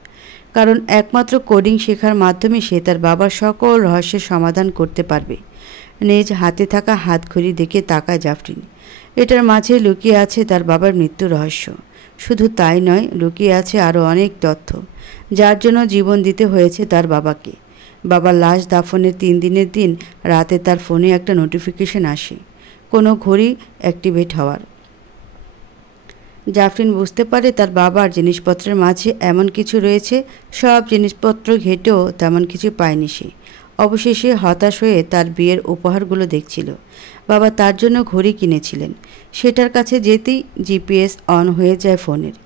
কারণ একমাত্র কোডিং শেখার মাধ্যমে সে তার বাবার সকল রহস্যের সমাধান করতে পারবে। নিজ হাতে থাকা হাতঘড়ি দেখে তাকায় জাফরিন। এটার মাঝে লুকিয়ে আছে তার বাবার মৃত্যু রহস্য। শুধু তাই নয়, লুকিয়ে আছে আরও অনেক তথ্য, যার জন্য জীবন দিতে হয়েছে তার বাবাকে। বাবার লাশ দাফনের 3 দিনের দিন রাতে তার ফোনে একটা নোটিফিকেশন আসে, কোনো ঘড়ি অ্যাক্টিভেট হওয়ার। জাফরিন বুঝতে পারে তার বাবার জিনিসপত্রের মাঝে এমন কিছু রয়েছে। সব জিনিসপত্র ঘেটেও তেমন কিছু পায়নি সে। অবশেষে হতাশ হয়ে তার বিয়ের উপহারগুলো দেখছিল। বাবা তার জন্য ঘড়ি কিনেছিলেন। সেটার কাছে যেতেই জিপিএস অন হয়ে যায় ফোনের।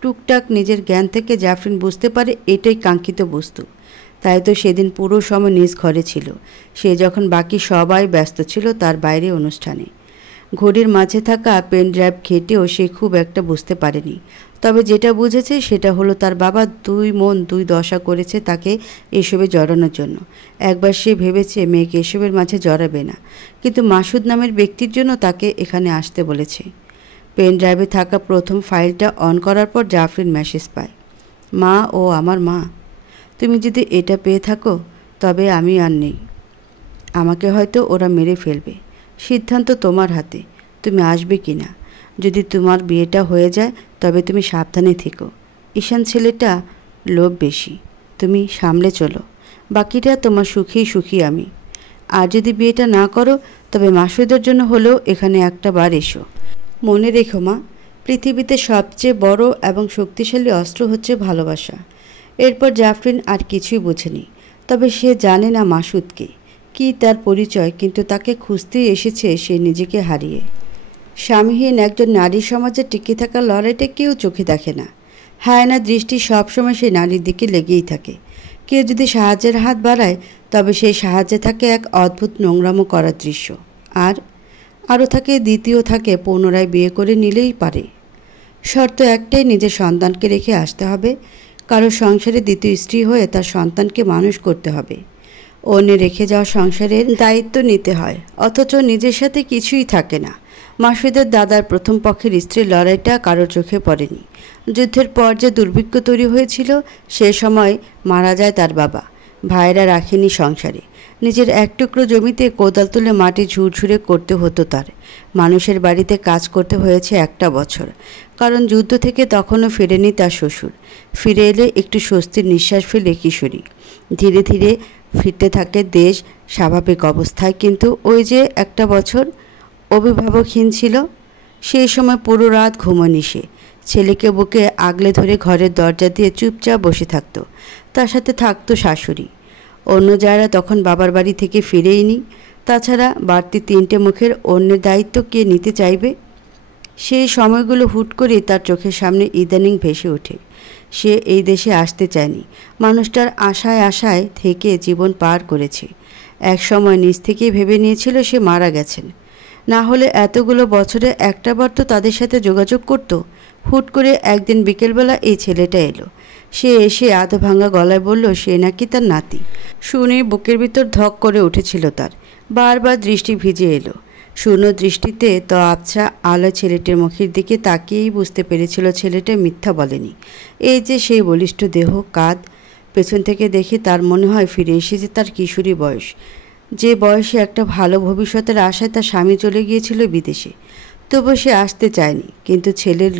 টুকটাক নিজের জ্ঞান থেকে জাফরিন বুঝতে পারে এটাই কাঙ্ক্ষিত বস্তু। তাই তো সেদিন পুরো সময় নিজ ঘরে ছিল, সে যখন বাকি সবাই ব্যস্ত ছিল তার বাইরে অনুষ্ঠানে। ঘড়ির মাঝে থাকা পেন ড্রাইভ ঘেটেও সে খুব একটা বুঝতে পারেনি। তবে যেটা বুঝেছে সেটা হলো তার বাবা 2 মন 2 দশা করেছে তাকে এসবে জড়ানোর জন্য। একবার সে ভেবেছে মেয়েকে এসবের মাঝে জড়াবে না, কিন্তু মাসুদ নামের ব্যক্তির জন্য তাকে এখানে আসতে বলেছে। পেন ড্রাইভে থাকা প্রথম ফাইলটা অন করার পর জাফরিন মেসেজ পায়, মা ও আমার মা, তুমি যদি এটা পেয়ে থাকো তবে আমি আর নেই। আমাকে হয়তো ওরা মেরে ফেলবে। সিদ্ধান্ত তোমার হাতে, তুমি আসবে কি না। যদি তোমার বিয়েটা হয়ে যায় তবে তুমি সাবধানে থেকো। ঈশান ছেলেটা লোভ বেশি, তুমি সামলে চলো। বাকিটা তোমার সুখেই সুখী আমি। আর যদি বিয়েটা না করো তবে মাসুদের জন্য হলেও এখানে একটা বার এসো। মনে রেখো মা, পৃথিবীতে সবচেয়ে বড় এবং শক্তিশালী অস্ত্র হচ্ছে ভালোবাসা। এরপর জাফরিন আর কিছুই বোঝেনি। তবে সে জানে না মাসুদকে, কি তার পরিচয়, কিন্তু তাকে খুঁজতেই এসেছে সে নিজেকে হারিয়ে। স্বামীহীন একজন নারী সমাজে টিকে থাকার লড়াইটা কেউ চোখে দেখে না। হায়না দৃষ্টি সবসময় সেই নারীর দিকে লেগেই থাকে। কেউ যদি সাহায্যের হাত বাড়ায় তবে সেই সাহায্যে থাকে এক অদ্ভুত নোংরামো করার দৃশ্য। আরও থাকে দ্বিতীয় থাকে পুনরায় বিয়ে করে নিলেই পারে। শর্ত একটাই, নিজের সন্তানকে রেখে আসতে হবে। কারো সংসারে দ্বিতীয় স্ত্রী হয়ে তার সন্তানকে মানুষ করতে হবে। অন্যে রেখে যাওয়া সংসারের দায়িত্ব নিতে হয়, অথচ নিজের সাথে কিছুই থাকে না। মাসুদের দাদার প্রথম পক্ষের স্ত্রীর লড়াইটা কারোর চোখে পড়েনি। যুদ্ধের পর যে দুর্ভিক্ষ তৈরি হয়েছিল সে সময় মারা যায় তার বাবা। ভাইয়েরা রাখেনি সংসারে। নিজের এক টুকরো জমিতে কোদাল তুলে মাটি ঝুরঝুরে করতে হতো তার। মানুষের বাড়িতে কাজ করতে হয়েছে 1টা বছর, কারণ যুদ্ধ থেকে তখনও ফেরেনি তার শ্বশুর। ফিরে এলে একটু স্বস্তির নিঃশ্বাস ফেলে কিশোরী। ধীরে ধীরে ফিরতে থাকে দেশ স্বাভাবিক অবস্থায়, কিন্তু ওই যে 1টা বছর অভিভাবকহীন ছিল, সেই সময় পুরো রাত ঘুমোনি সে। ছেলেকে বুকে আগলে ধরে ঘরের দরজা দিয়ে চুপচাপ বসে থাকতো। তার সাথে থাকতো শাশুড়ি। অন্য যারা তখন বাবার বাড়ি থেকে ফিরেইনি। তাছাড়া বাড়তি 3টে মুখের অন্যের দায়িত্ব কে নিতে চাইবে? সেই সময়গুলো হুট করে তার চোখের সামনে ইদানিং ভেসে ওঠে। সে এই দেশে আসতে চায়নি। মানুষটার আশায় আশায় থেকে জীবন পার করেছে। এক সময় নিজ থেকেই ভেবে নিয়েছিল সে মারা গেছেন। না হলে এতগুলো বছরে একটাবার তো তাদের সাথে যোগাযোগ করত। হুট করে একদিন বিকেলবেলা এই ছেলেটা এলো। সে এসে আধ ভাঙা গলায় বলল সে নাকি তার নাতি। শুনে বুকের ভিতর ধক করে উঠেছিল তার। বারবার দৃষ্টি ভিজে এলো। শূন্য দৃষ্টিতে তো আবছা আলো ছেলেটির মুখের দিকে তাকিয়েই বুঝতে পেরেছিল ছেলেটা মিথ্যা বলেনি। এই যে সেই বলিষ্ঠ দেহ, কাঁধ। পেছন থেকে দেখে তার মনে হয় ফিরে এসেছে তার কিশোরী বয়স, যে বয়সে একটা ভালো ভবিষ্যতের আশায় তার স্বামী চলে গিয়েছিল বিদেশে। তবু সে আসতে চায়নি, কিন্তু ছেলের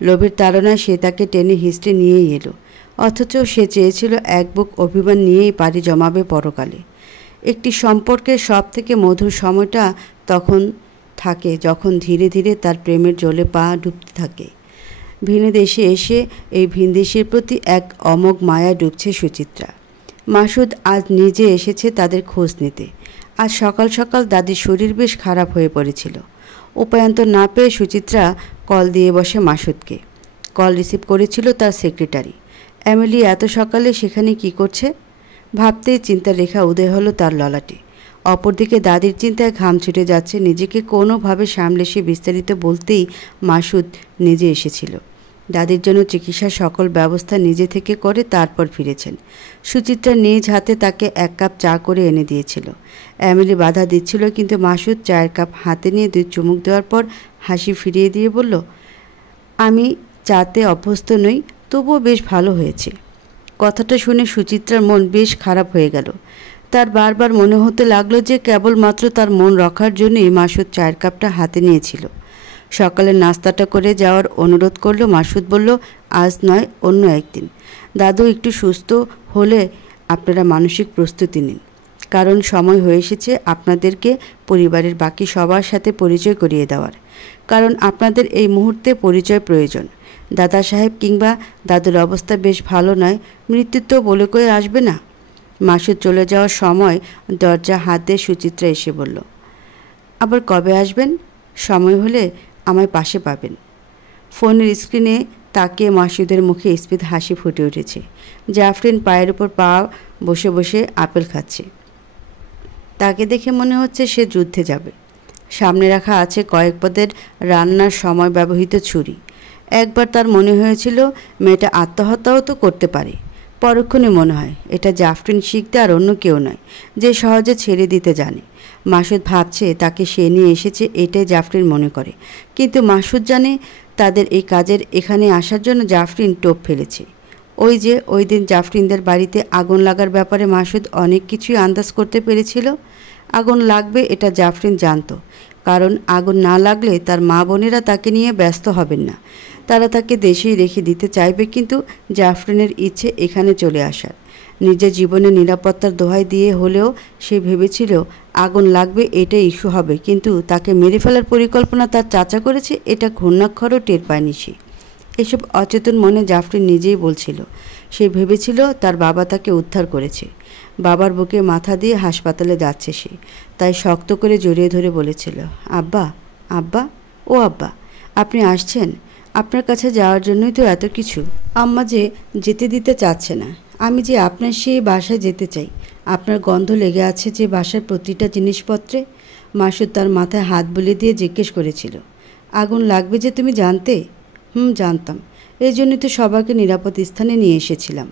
লোভের তাড়নায় সে তাকে টেনে হিস্ট্রি নিয়েই এলো। অথচ সে চেয়েছিল এক বুক অভিমান নিয়েই পাড়ি জমাবে পরকালে। একটি সম্পর্কের সব থেকে মধুর সময়টা তখন থাকে যখন ধীরে ধীরে তার প্রেমের জলে পা ডুবতে থাকে। ভিন দেশে এসে এই ভিনদেশের প্রতি এক অমোঘ মায়া ডুবছে সুচিত্রা। মাসুদ আজ নিজে এসেছে তাদের খোঁজ নিতে। আজ সকাল সকাল দাদির শরীর বেশ খারাপ হয়ে পড়েছিল। উপায়ন্তর না পেয়ে সুচিত্রা কল দিয়ে বসে মাসুদকে। কল রিসিভ করেছিল তার সেক্রেটারি। এমিলি এত সকালে সেখানে কি করছে ভাবতেই চিন্তার রেখা উদয় হলো তার ললাটে। অপরদিকে দাদির চিন্তায় ঘাম ছুটে যাচ্ছে। নিজেকে কোনোভাবে সামলে সে বিস্তারিত বলতেই মাসুদ নিজে এসেছিল। দাদির জন্য চিকিৎসার সকল ব্যবস্থা নিজে থেকে করে তারপর ফিরেছেন। সুচিত্রা নিজ হাতে তাকে 1 কাপ চা করে এনে দিয়েছিল। এমিলি বাধা দিচ্ছিল, কিন্তু মাসুদ চায়ের কাপ হাতে নিয়ে 2 চুমুক দেওয়ার পর হাসি ফিরিয়ে দিয়ে বলল, আমি চাতে অভ্যস্ত নই, তবুও বেশ ভালো হয়েছে। কথাটা শুনে সুচিত্রার মন বেশ খারাপ হয়ে গেল। তার বারবার মনে হতে লাগলো যে কেবলমাত্র তার মন রক্ষার জন্যই মাসুদ চায়ের কাপটা হাতে নিয়েছিল। সকালের নাস্তাটা করে যাওয়ার অনুরোধ করলো। মাসুদ বলল, আজ নয়, অন্য একদিন। দাদু একটু সুস্থ হলে আপনারা মানসিক প্রস্তুতি নিন, কারণ সময় হয়ে এসেছে আপনাদেরকে পরিবারের বাকি সবার সাথে পরিচয় করিয়ে দেওয়ার। কারণ আপনাদের এই মুহূর্তে পরিচয় প্রয়োজন। দাদা সাহেব কিংবা দাদুর অবস্থা বেশ ভালো নয়, মৃত্যু তো বলে কয়ে আসবে না। মাসুদ চলে যাওয়ার সময় দরজা হাত দিয়ে সুচিত্রা এসে বলল, আবার কবে আসবেন? সময় হলে আমায় পাশে পাবেন। ফোনের স্ক্রিনে তাকিয়ে মাসুদের মুখে স্ফীত হাসি ফুটে উঠেছে। জাফরিন পায়ের উপর পা বসে বসে আপেল খাচ্ছে। তাকে দেখে মনে হচ্ছে সে যুদ্ধে যাবে। সামনে রাখা আছে কয়েক পদের রান্নার সময় ব্যবহৃত ছুরি। একবার তার মনে হয়েছিল মেয়েটা আত্মহত্যাও তো করতে পারে। পরক্ষণে মনে হয় এটা জাফরিন শিখতে আর অন্য কেউ নয়, যে সহজে ছেড়ে দিতে জানে। মাসুদ ভাবছে তাকে সে নিয়ে এসেছে, এটাই জাফরিন মনে করে। কিন্তু মাসুদ জানে তাদের এই কাজের এখানে আসার জন্য জাফরিন টোপ ফেলেছে। ওই দিন জাফরিনদের বাড়িতে আগুন লাগার ব্যাপারে মাসুদ অনেক কিছুই আন্দাজ করতে পেরেছিল। আগুন লাগবে এটা জাফরিন জানত, কারণ আগুন না লাগলে তার মা বোনেরা তাকে নিয়ে ব্যস্ত হবেন না। তারা তাকে দেশেই রেখে দিতে চাইবে, কিন্তু জাফরিনের ইচ্ছে এখানে চলে আসার। নিজের জীবনের নিরাপত্তার দোহাই দিয়ে হলেও সে ভেবেছিল আগুন লাগবে, এটা ইস্যু হবে, কিন্তু তাকে মেরে ফেলার পরিকল্পনা তার চাচা করেছে, এটা ঘূর্ণাক্ষরও টের পায়নি সে। এসব অচেতন মনে জাফরিন নিজেই বলছিল। সে ভেবেছিল তার বাবা তাকে উদ্ধার করেছে। বাবার বুকে মাথা দিয়ে হাসপাতালে যাচ্ছে সে, তাই শক্ত করে জড়িয়ে ধরে বলেছিল, আব্বা, আব্বা, ও আব্বা, আপনি আসছেন? আপনার কাছে যাওয়ার জন্যই তো এত কিছু। আম্মা যে যেতে দিতে চাচ্ছে না। আমি যে আপনার সেই বাসায় যেতে চাই। আপনার গন্ধ লেগে আছে যে বাসার প্রতিটা জিনিসপত্রে। মাসুদ তার মাথায় হাত বুলিয়ে দিয়ে জিজ্ঞেস করেছিল, আগুন লাগবে যে তুমি জানতে? জানতাম। এই জন্যই তো সবাইকে নিরাপদ স্থানে নিয়ে এসেছিলাম।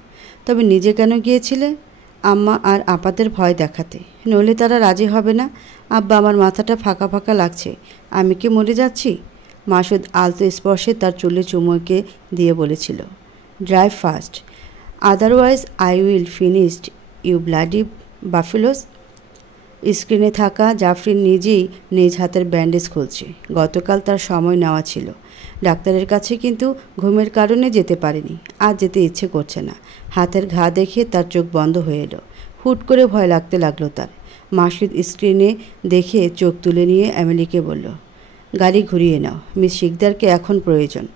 তবে নিজে কেন গিয়েছিলে? আম্মা আর আপাদের ভয় দেখাতে, নইলে তারা রাজি হবে না। আব্বা, আমার মাথাটা ফাঁকা ফাঁকা লাগছে। আমি কি মরে যাচ্ছি? মাসুদ আলতো স্পর্শে তার চুলে চুমুকে দিয়ে বলেছিল, drive fast, otherwise I will finished you bloody buffaloes. স্ক্রিনে থাকা জাফরিন নিজেই নিজ হাতের ব্যান্ডেজ খুলছে। গতকাল তার সময় নেওয়া ছিল ডাক্তারের কাছে, কিন্তু ঘুমের কারণে যেতে পারেনি। আজ যেতে ইচ্ছে করছে না। হাতের ঘা দেখে তার চোখ বন্ধ হয়ে এলো। হুট করে ভয় লাগতে লাগলো তার। মাসুদ স্ক্রিনে দেখে চোখ তুলে নিয়ে এমিলিকে বলল, গাড়ি ঘুরিয়ে নাও, মিস শিকদারকে এখন প্রয়োজন।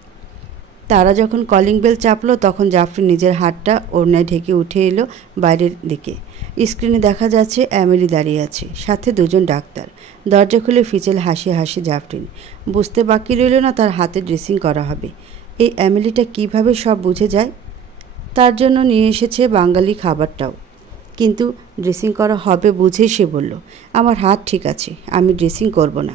তারা যখন কলিং বেল চাপলো তখন জাফরিন নিজের হাতটা ওড়নায় ঢেকে উঠে এলো বাইরের দিকে। স্ক্রিনে দেখা যাচ্ছে এমিলি দাঁড়িয়ে আছে, সাথে দুজন ডাক্তার। দরজা খুলে ফিচেল হাসি হাসি জাফরিন। বুঝতে বাকি রইল না তার হাতে ড্রেসিং করা হবে। এই এমিলিটা কিভাবে সব বুঝে যায়। তার জন্য নিয়ে এসেছে বাঙালি খাবারটাও, কিন্তু ড্রেসিং করা হবে বুঝেই সে বলল, আমার হাত ঠিক আছে, আমি ড্রেসিং করব না।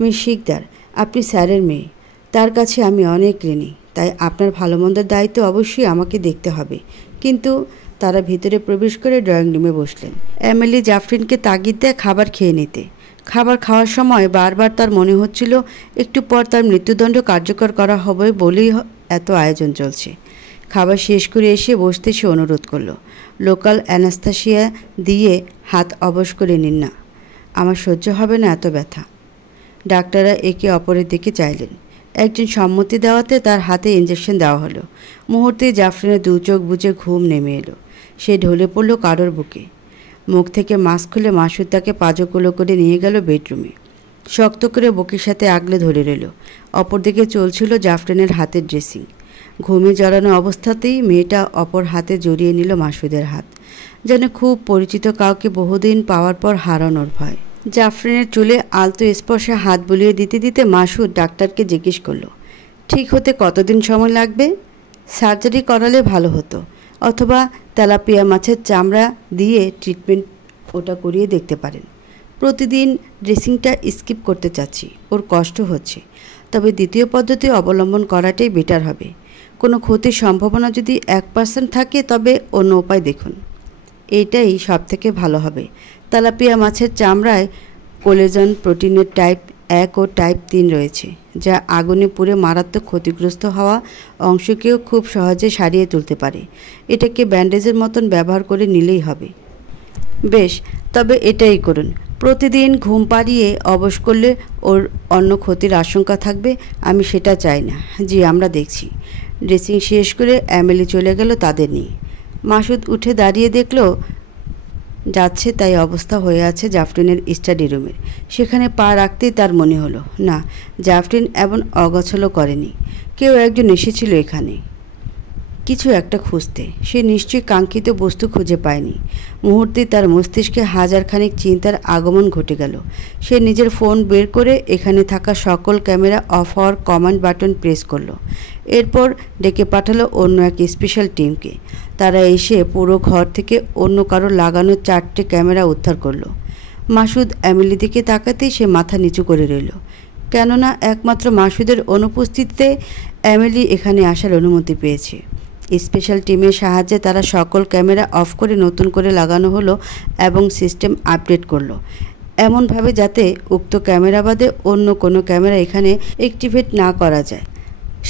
মিস শিকদার, আপনি স্যারের মেয়ে, তার কাছে আমি অনেক ঋণী, তাই আপনার ভালো মন্দের দায়িত্ব অবশ্যই আমাকে দেখতে হবে। কিন্তু তারা ভিতরে প্রবেশ করে ড্রয়িং রুমে বসলেন। এমিলি জাফরিনকে তাগিদ দেয় খাবার খেয়ে নিতে। খাবার খাওয়ার সময় বারবার তার মনে হচ্ছিল একটু পর তার মৃত্যুদণ্ড কার্যকর করা হবে বলেই এত আয়োজন চলছে। খাবার শেষ করে এসে বসতে সে অনুরোধ করলো, লোকাল অ্যানাস্থেসিয়া দিয়ে হাত অবশ করে নিন না, আমার সহ্য হবে না এত ব্যথা। ডাক্তাররা একে অপরের দিকে চাইলেন। একজন সম্মতি দেওয়াতে তার হাতে ইঞ্জেকশন দেওয়া হলো। মুহূর্তে জাফরিনের দু চোখ বুজে ঘুম নেমে এলো। সে ঢলে পড়ল কারোর বুকে। মুখ থেকে মাস্ক খুলে মাসুদ তাকে পাজকুলো করে নিয়ে গেল বেডরুমে। শক্ত করে বুকের সাথে আগলে ধরে রইল। অপরদিকে চলছিল জাফরিনের হাতের ড্রেসিং। ঘুমে জড়ানো অবস্থাতেই মেয়েটা অপর হাতে জড়িয়ে নিল মাসুদের হাত, যেন খুব পরিচিত কাউকে বহুদিন পাওয়ার পর হারানোর ভয়। জাফরিনের চুলে আলতো স্পর্শে হাত বুলিয়ে দিতে দিতে মাসুদ ডাক্তারকে জিজ্ঞেস করল, ঠিক হতে কতদিন সময় লাগবে? সার্জারি করালে ভালো হতো, অথবা তেলাপিয়া মাছের চামড়া দিয়ে ট্রিটমেন্ট ওটা করিয়ে দেখতে পারেন। প্রতিদিন ড্রেসিংটা স্কিপ করতে চাচ্ছি, ওর কষ্ট হচ্ছে, তবে দ্বিতীয় পদ্ধতি অবলম্বন করাটাই বেটার হবে। কোনো ক্ষতির সম্ভাবনা যদি 1% থাকে তবে অন্য উপায় দেখুন, এইটাই সব থেকে ভালো হবে। তেলাপিয়া মাছের চামড়ায় কোলেজন প্রোটিনের টাইপ 1 ও টাইপ 3 রয়েছে, যা আগুনে পুড়ে মারাত্মক ক্ষতিগ্রস্ত হওয়া অংশকেও খুব সহজে সারিয়ে তুলতে পারে। এটাকে ব্যান্ডেজের মতন ব্যবহার করে নিলেই হবে। বেশ, তবে এটাই করুন। প্রতিদিন ঘুম পাড়িয়ে অবশ করলে ওর অন্য ক্ষতির আশঙ্কা থাকবে, আমি সেটা চাই না। জি, আমরা দেখছি। ড্রেসিং শেষ করে এমিলি চলে গেল তাদের নিয়ে। মাসুদ উঠে দাঁড়িয়ে দেখল যাচ্ছে তাই অবস্থা হয়ে আছে জাফরিনের স্টাডি রুমের। সেখানে পা রাখতেই তার মনে হলো, না, জাফরিন এমন অগোছালো করেনি। কেউ একজন এসেছিল এখানে কিছু একটা খুঁজতে। সে নিশ্চয়ই কাঙ্ক্ষিত বস্তু খুঁজে পায়নি। মুহূর্তেই তার মস্তিষ্কে হাজারখানিক চিন্তার আগমন ঘটে গেল। সে নিজের ফোন বের করে এখানে থাকা সকল ক্যামেরা অফ হওয়ার কমান্ড বাটন প্রেস করলো। এরপর ডেকে পাঠালো অন্য এক স্পেশাল টিমকে। তারা এসে পুরো ঘর থেকে অন্য কারো লাগানো 4টে ক্যামেরা উদ্ধার করলো। মাসুদ এমিলি দিকে তাকাতেই সে মাথা নিচু করে রইল, কেননা একমাত্র মাসুদের অনুপস্থিতিতে এমিলি এখানে আসার অনুমতি পেয়েছে। স্পেশাল টিমের সাহায্যে তারা সকল ক্যামেরা অফ করে নতুন করে লাগানো হলো এবং সিস্টেম আপডেট করলো, এমনভাবে যাতে উক্ত ক্যামেরা বাদে অন্য কোনো ক্যামেরা এখানে অ্যাক্টিভেট না করা যায়।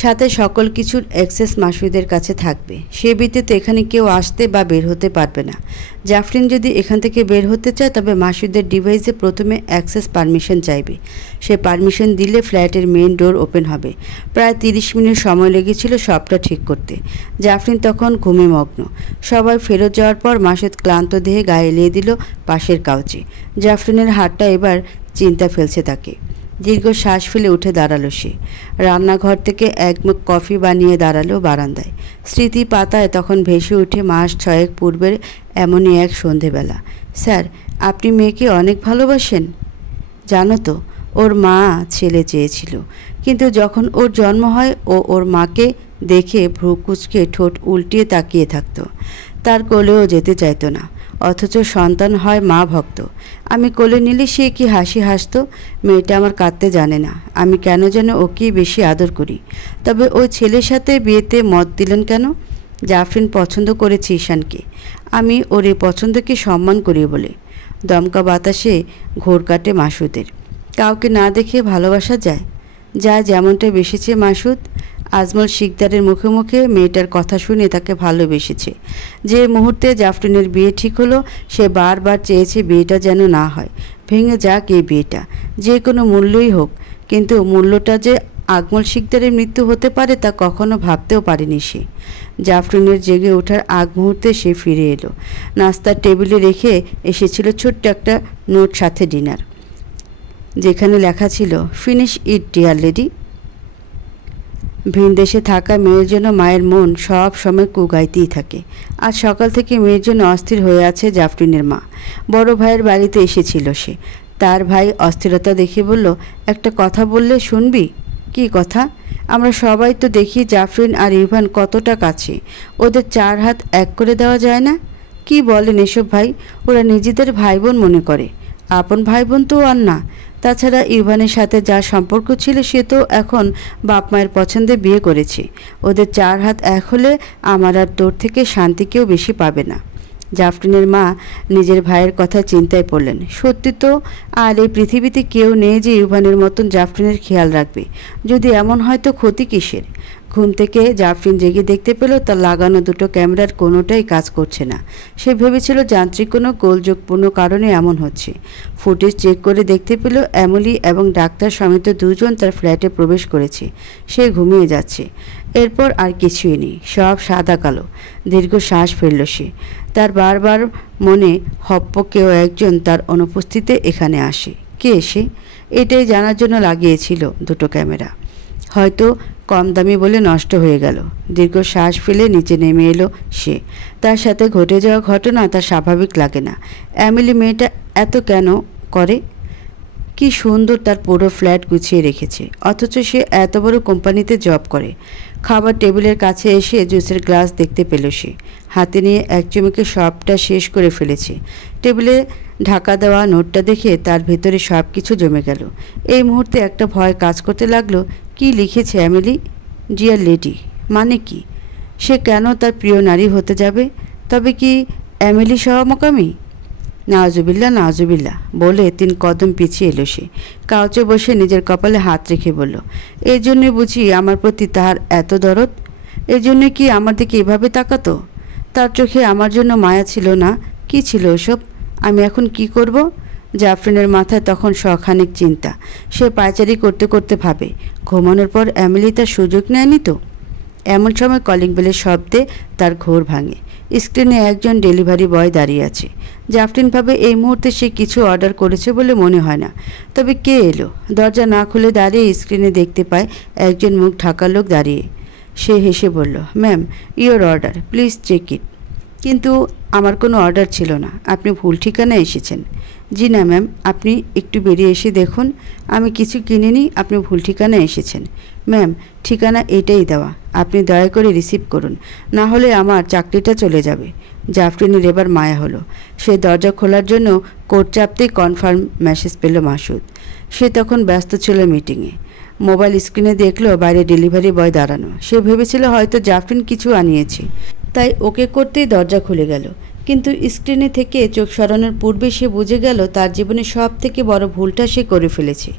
সাথে সকল কিছুর অ্যাক্সেস মাসুদের কাছে থাকবে। সে ব্যতীত এখানে কেউ আসতে বা বের হতে পারবে না। জাফরিন যদি এখান থেকে বের হতে চায় তবে মাসুদের ডিভাইসে প্রথমে অ্যাক্সেস পারমিশন চাইবে। সে পারমিশন দিলে ফ্ল্যাটের মেইন ডোর ওপেন হবে। প্রায় 30 মিনিট সময় লেগেছিল সবটা ঠিক করতে। জাফরিন তখন ঘুমে মগ্ন। সবাই ফেরত যাওয়ার পর মাসুদ ক্লান্ত দেহে গায়ে এলিয়ে দিল পাশের কাউচে। জাফরিনের হাতটা এবার চিন্তা ফেলছে তাকে। দীর্ঘ শ্বাস ফেলে উঠে দাঁড়ালো সে। রান্নাঘর থেকে এক মুখ কফি বানিয়ে দাঁড়ালো বারান্দায়। স্মৃতি পাতায় তখন ভেসে উঠে মাস 6 পূর্বের এমনই এক সন্ধেবেলা। স্যার, আপনি মেয়েকে অনেক ভালোবাসেন? জানো তো, ওর মা ছেলে চেয়েছিল, কিন্তু যখন ওর জন্ম হয় ও ওর মাকে দেখে ভ্রু কুঁচকে ঠোঁট উল্টিয়ে তাকিয়ে থাকতো। তার কোলেও যেতে চাইতো না, অথচ সন্তান হয় মা ভক্ত। আমি কোলে নিলে সে কি হাসি হাসতো। মেয়েটা আমার কাঁদতে জানে না। আমি কেন যেন ওকেই বেশি আদর করি। তবে ওই ছেলের সাথে বিয়েতে মত দিলেন কেন? জাফরিন পছন্দ করেছে ঈশানকে। আমি ওর এই পছন্দকে সম্মান করি বলে। দমকা বাতাসে ঘোর কাটে মাসুদের। কাউকে না দেখে ভালোবাসা যায়? যা যেমনটা বেসেছে মাসুদ। আজমল শিকদারের মুখে মুখে মেয়েটার কথা শুনে তাকে ভালোবেসেছে। যে মুহূর্তে জাফরিনের বিয়ে ঠিক হলো, সে বারবার চেয়েছে বিয়েটা যেন না হয়, ভেঙে যাক এই বিয়েটা, যে কোনো মূল্যই হোক। কিন্তু মূল্যটা যে আজমল শিকদারের মৃত্যু হতে পারে তা কখনো ভাবতেও পারেনি সে। জাফরিনের জেগে ওঠার আগ মুহূর্তে সে ফিরে এলো। নাস্তার টেবিলে রেখে এসেছিল ছোট্ট একটা নোট, সাথে ডিনার, যেখানে লেখা ছিল, ফিনিশ ইট ডিয়ার লেডি। ভিনদেশে থাকা মেয়ের জন্য মায়ের মন সব সময় কুগাইতেই থাকে। আজ সকাল থেকে মেয়ের জন্য অস্থির হয়ে আছে জাফরিনের মা। বড় ভাইয়ের বাড়িতে এসেছিল সে। তার ভাই অস্থিরতা দেখে বলল, একটা কথা বললে শুনবি? কি কথা? আমরা সবাই তো দেখি জাফরিন আর ইভান কতটা কাছে, ওদের 4 হাত এক করে দেওয়া যায় না? কি বলেন এসব ভাই? ওরা নিজেদের ভাই বোন মনে করে, আপন ভাই বোন তো আর না। তাছাড়া ইভানের সাথে যা সম্পর্ক ছিল সে তো এখন বাপ মায়ের পছন্দে বিয়ে করেছে। ওদের 4 হাত এক হলে আমার আর তোর থেকে শান্তি কেউ বেশি পাবে না। জাফরিনের মা নিজের ভাইয়ের কথা চিন্তায় পড়লেন। সত্যি তো, আর এই পৃথিবীতে কেউ নেই যে ইভানের মতন জাফরিনের খেয়াল রাখবে। যদি এমন হয় তো ক্ষতি কিসের? ঘুম থেকে জাফরিন জেগে দেখতে পেল তার লাগানো দুটো ক্যামেরার কোনোটাই কাজ করছে না। সে ভেবেছিল যান্ত্রিক কোনো গোলযোগপূর্ণ কারণে এমন হচ্ছে। ফুটেজ চেক করে দেখতে পেল এমিলি এবং ডাক্তার সমেত 2 জন তার ফ্ল্যাটে প্রবেশ করেছে। সে ঘুমিয়ে যাচ্ছে। এরপর আর কিছুই নেই, সব সাদা কালো। দীর্ঘ শ্বাস ফেলল সে। তার বারবার মনে হপ্প কেউ একজন তার অনুপস্থিতিতে এখানে আসে। কে সে? এটাই জানার জন্য লাগিয়েছিল দুটো ক্যামেরা। হয়তো কম দামি বলে নষ্ট হয়ে গেল। দীর্ঘ শ্বাস ফেলে নিচে নেমে এলো সে। তার সাথে ঘটে যাওয়া ঘটনা তার স্বাভাবিক লাগে না। এমিলি মেয়েটা এত কেন করে? কি সুন্দর তার পুরো ফ্ল্যাট গুছিয়ে রেখেছে, অথচ সে এত বড় কোম্পানিতে জব করে। খাবার টেবিলের কাছে এসে জুসের গ্লাস দেখতে পেল সে। হাতে নিয়ে এক চুমুকে সবটা শেষ করে ফেলেছে। টেবিলে ঢাকা দেওয়া নোটটা দেখে তার ভেতরে সব কিছু জমে গেল। এই মুহূর্তে একটা ভয় কাজ করতে লাগলো। কি লিখেছে এমিলি? ডিয়ার লেডি মানে কি? সে কেন তার প্রিয় নারী হতে যাবে? তবে কি এমিলি সমকামী? নাওজুবিল্লাহ নাওজুবিল্লাহ বলে 3 কদম পিছিয়ে এলো সে। কাউচে বসে নিজের কপালে হাত রেখে বলল, এই জন্যে বুঝি আমার প্রতি তাহার এত দরদ? এই জন্যে কি আমার দিকে এভাবে তাকাতো? তার চোখে আমার জন্য মায়া ছিল না? কি ছিল ওসব? আমি এখন কি করব? জাফরিনের মাথায় তখন শখানেক চিন্তা। সে পায়চারি করতে করতে ভাবে, ঘুমানোর পর এমিলি তার সুযোগ নেয়নি তো? এমন সময় কলিং বেলের শব্দে তার ঘোর ভাঙে। স্ক্রিনে একজন ডেলিভারি বয় দাঁড়িয়ে আছে। জাফরিন ভাবে এই মুহূর্তে সে কিছু অর্ডার করেছে বলে মনে হয় না। তবে কে এলো? দরজা না খুলে দাঁড়িয়ে স্ক্রিনে দেখতে পায় একজন মুখ ঢাকা লোক দাঁড়িয়ে। সে হেসে বলল, ma'am your order, please check it. কিন্তু আমার কোনো অর্ডার ছিল না, আপনি ভুল ঠিকানায় এসেছেন। জি না ম্যাম, আপনি একটু বেরিয়ে এসে দেখুন, আমি কিছু কিনিনি, আপনি ভুল ঠিকানায় এসেছেন। ম্যাম ঠিকানা এটাই দেওয়া, আপনি দয়া করে রিসিভ করুন, না হলে আমার চাকরিটা চলে যাবে। জাফরিনের এবার মায়া হলো। সে দরজা খোলার জন্য কোড চাপতেই কনফার্ম মেসেজ পেল মাসুদ। সে তখন ব্যস্ত ছিল মিটিংয়ে। মোবাইল স্ক্রিনে দেখলো বাইরে ডেলিভারি বয় দাঁড়ানো। সে ভেবেছিল হয়তো জাফরিন কিছু আনিয়েছে, তাই ওকে করতেই দরজা খুলে গেল। কিন্তু স্ক্রিনে থেকে চোখ সরানোর পূর্বে সে বুঝে গেল তার জীবনে সব থেকে বড় ভুলটা সে করে ফেলেছে।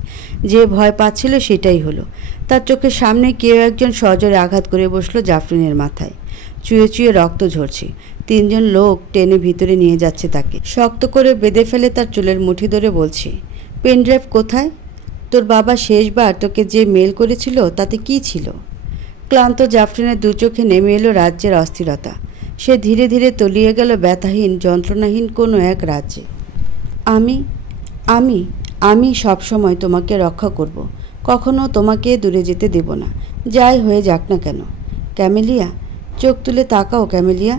যে ভয় পাচ্ছিল সেটাই হলো। তার চোখের সামনে কেউ একজন সজোরে আঘাত করে বসলো জাফরিনের মাথায়। চুয়ে চুয়ে রক্ত ঝরছে। 3 জন লোক টেনে ভিতরে নিয়ে যাচ্ছে তাকে। শক্ত করে বেঁধে ফেলে তার চুলের মুঠি ধরে বলছে, পেনড্রাইভ কোথায়? তোর বাবা শেষবার তোকে যে মেল করেছিল তাতে কি ছিল? ক্লান্ত জাফরিনের 2 চোখে নেমে এলো রাজ্যের অস্থিরতা। সে ধীরে ধীরে তলিয়ে গেল ব্যথাহীন যন্ত্রণাহীন কোনো এক রাজ্যে। আমি আমি আমি সবসময় তোমাকে রক্ষা করব, কখনো তোমাকে দূরে যেতে দেব না, যাই হয়ে যাক না কেন। ক্যামেলিয়া, চোখ তুলে তাকাও ক্যামেলিয়া,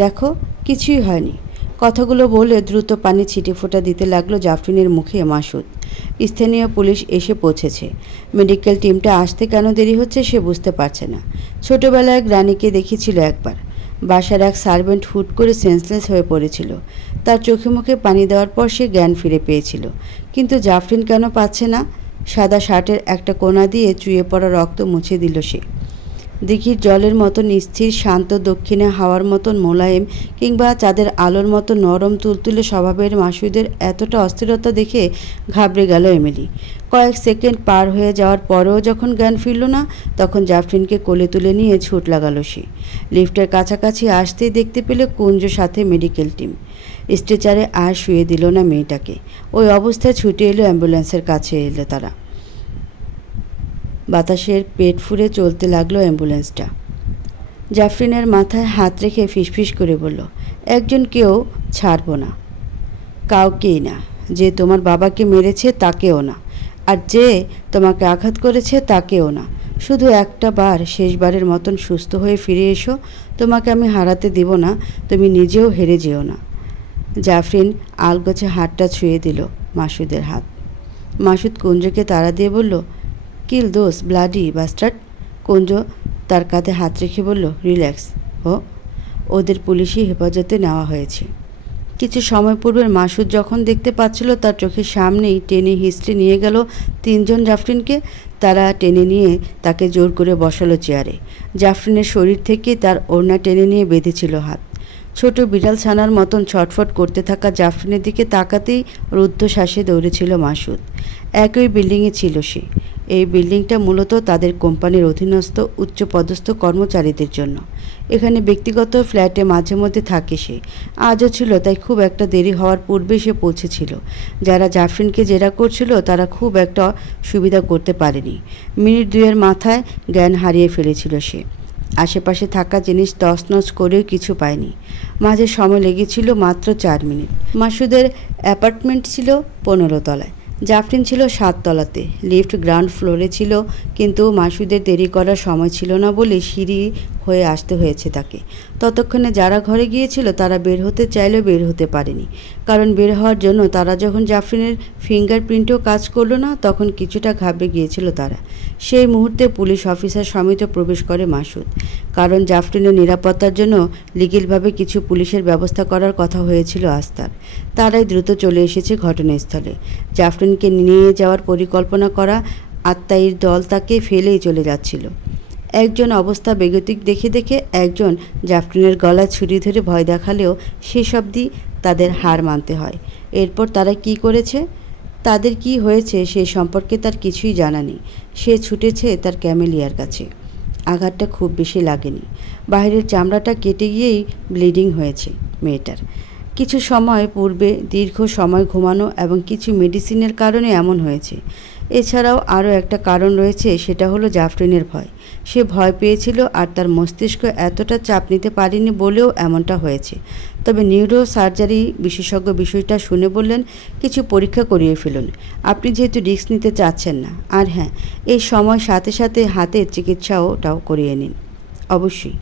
দেখো কিছুই হয়নি। কথাগুলো বলে দ্রুত পানি ছিটে ফোঁটা দিতে লাগলো জাফরিনের মুখে মাসুদ। স্থানীয় পুলিশ এসে পৌঁছেছে। মেডিকেল টিমটা আসতে কেন দেরি হচ্ছে সে বুঝতে পারছে না। ছোটবেলায় গ্রানিকে দেখেছিল একবার। বাসার এক সার্ভেন্ট হুট করে সেন্সলেস হয়ে পড়েছিল। তার চোখে মুখে পানি দেওয়ার পর সে জ্ঞান ফিরে পেয়েছিল। কিন্তু জাফরিন কেন পাচ্ছে না? সাদা শার্টের একটা কোণা দিয়ে চুয়ে পড়া রক্ত মুছে দিল সে। দিঘির জলের মতন স্থির, শান্ত, দক্ষিণে হাওয়ার মতন মোলায়েম কিংবা চাঁদের আলোর মতো নরম তুলতুলে স্বভাবের মাসুদের এতটা অস্থিরতা দেখে ঘাবড়ে গেল এমিলি। কয়েক সেকেন্ড পার হয়ে যাওয়ার পরেও যখন জ্ঞান ফিরল না, তখন জাফরিনকে কোলে তুলে নিয়ে ছুট লাগালো সে। লিফটের কাছাকাছি আসতেই দেখতে পেল কুঞ্জ সাথে মেডিকেল টিম। স্ট্রেচারে আর শুয়ে দিল না মেয়েটাকে। ওই অবস্থায় ছুটে এলো অ্যাম্বুলেন্সের কাছে এলো তারা। বাতাসের পেট ফুঁড়ে চলতে লাগলো অ্যাম্বুলেন্সটা। জাফরিনের মাথায় হাত রেখে ফিসফিস করে বলল, একজনকেও ছাড়বো না, কাউকেই না। যে তোমার বাবাকে মেরেছে তাকেও না, আর যে তোমাকে আঘাত করেছে তাকেও না। শুধু একটা বার, শেষবারের মতন সুস্থ হয়ে ফিরে এসো। তোমাকে আমি হারাতে দিব না, তুমি নিজেও হেরে যেও না। জাফরিন আলগোছে হাতটা ছুঁয়ে দিল মাসুদের হাত। মাসুদ কুঞ্জকে তাড়া দিয়ে বলল, কিল দোস ব্লাডি বাস্টার্ড। কুঞ্জ তার কাঁধে হাত রেখে বলল, রিল্যাক্স। ওদের পুলিশি হেফাজতে নেওয়া হয়েছে। কিছু সময় পূর্বে মাসুদ যখন দেখতে পাচ্ছিল তার চোখের সামনেই টেনে হিস্ট্রি নিয়ে গেল তিনজন জাফরিনকে, তারা টেনে নিয়ে তাকে জোর করে বসালো চেয়ারে। জাফরিনের শরীর থেকে তার ওড়না টেনে নিয়ে বেঁধেছিল হাত। ছোট বিড়াল ছানার মতন ছটফট করতে থাকা জাফরিনের দিকে তাকাতেই রুদ্ধশ্বাসে দৌড়েছিল মাসুদ। একই বিল্ডিংয়ে ছিল সে। এই বিল্ডিংটা মূলত তাদের কোম্পানির অধীনস্থ উচ্চপদস্থ কর্মচারীদের জন্য। এখানে ব্যক্তিগত ফ্ল্যাটে মাঝে মধ্যে থাকে সে। আজও ছিল, তাই খুব একটা দেরি হওয়ার পূর্বে সে পৌঁছেছিল। যারা জাফরিনকে জেরা করছিল তারা খুব একটা সুবিধা করতে পারেনি। মিনিট দুয়ের মাথায় জ্ঞান হারিয়ে ফেলেছিল সে। আশেপাশে থাকা জিনিস তছনছ করেও কিছু পায়নি। মাঝে সময় লেগেছিল মাত্র 4 মিনিট। মাসুদের অ্যাপার্টমেন্ট ছিল 15 তলায়, জাফরিন ছিল 7 তলাতে। লিফট গ্রাউন্ড ফ্লোরে ছিল, কিন্তু মাসুদের দেরি করার সময় ছিল না বলে সিঁড়ি হয়ে আসতে হয়েছে তাকে। ততক্ষণে যারা ঘরে গিয়েছিল তারা বের হতে চাইলেও বের হতে পারেনি, কারণ বের হওয়ার জন্য তারা যখন জাফরিনের ফিঙ্গারপ্রিন্টও কাজ করলো না, তখন কিছুটা ঘাবড়ে গিয়েছিল তারা। সেই মুহূর্তে পুলিশ অফিসার সমেত প্রবেশ করে মাসুদ, কারণ জাফরিনের নিরাপত্তার জন্য লিগেলভাবে কিছু পুলিশের ব্যবস্থা করার কথা হয়েছিল আস্তার। তারাই দ্রুত চলে এসেছে ঘটনাস্থলে। জাফরিনকে নিয়ে যাওয়ার পরিকল্পনা করা আত্মাইর দল তাকে ফেলেই চলে যাচ্ছিল। একজন অবস্থা বেগতিক দেখে দেখে একজন জাফরিনের গলায় ছুরি ধরে ভয় দেখালেও শেষ অবধি তাদের হার মানতে হয়। এরপর তারা কি করেছে, তাদের কি হয়েছে সে সম্পর্কে তার কিছুই জানা নেই। সে ছুটেছে তার ক্যামেলিয়ার কাছে। আঘাতটা খুব বেশি লাগেনি, বাইরের চামড়াটা কেটে গিয়েই ব্লিডিং হয়েছে মেয়েটার। কিছু সময় পূর্বে দীর্ঘ সময় ঘুমানো এবং কিছু মেডিসিনের কারণে এমন হয়েছে। এছাড়াও আরও একটা কারণ রয়েছে, সেটা হলো জাফরিনের ভয়। সে ভয় পেয়েছিল আর তার মস্তিষ্ক এতটা চাপ নিতে পারেনি বলেও এমনটা হয়েছে। তবে নিউরো সার্জারি বিশেষজ্ঞ বিষয়টা শুনে বললেন, কিছু পরীক্ষা করিয়ে ফেলুন, আপনি যেহেতু রিস্ক নিতে চাচ্ছেন না। আর হ্যাঁ, এই সময় সাথে সাথে হাতের চিকিৎসাটাও করিয়ে নিন। অবশ্যই।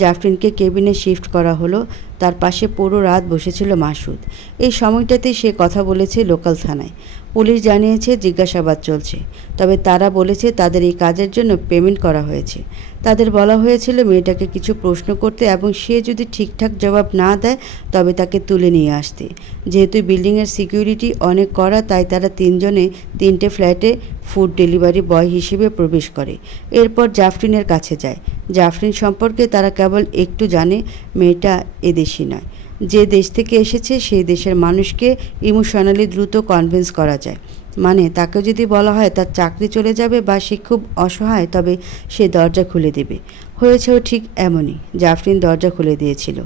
জাফরিনকে কেবিনে শিফট করা হলো। তার পাশে পুরো রাত বসেছিল মাসুদ। এই সময়টাতে সে কথা বলেছে লোকাল থানায়। পুলিশ জানিয়েছে জিজ্ঞাসাবাদ চলছে, তবে তারা বলেছে তাদের এই কাজের জন্য পেমেন্ট করা হয়েছে। তাদের বলা হয়েছিল মেয়েটাকে কিছু প্রশ্ন করতে এবং সে যদি ঠিকঠাক জবাব না দেয় তবে তাকে তুলে নিয়ে আসতে। যেহেতু বিল্ডিংয়ের সিকিউরিটি অনেক কড়া, তাই তারা তিনজনে 3টে ফ্ল্যাটে ফুড ডেলিভারি বয় হিসেবে প্রবেশ করে। এরপর জাফরিনের কাছে যায়। জাফরিন সম্পর্কে তারা কেবল একটু জানে, মেয়েটা এদেশি নয়। যে দেশ থেকে এসেছে সেই দেশের মানুষকে ইমোশনালি দ্রুত কনভিন্স করা যায়। মানে তাকে যদি বলা হয় তার চাকরি চলে যাবে বা সে খুব অসহায়, তবে সে দরজা খুলে দেবে। হয়েছেও ঠিক এমনই। জাফরিন দরজা খুলে দিয়েছিল,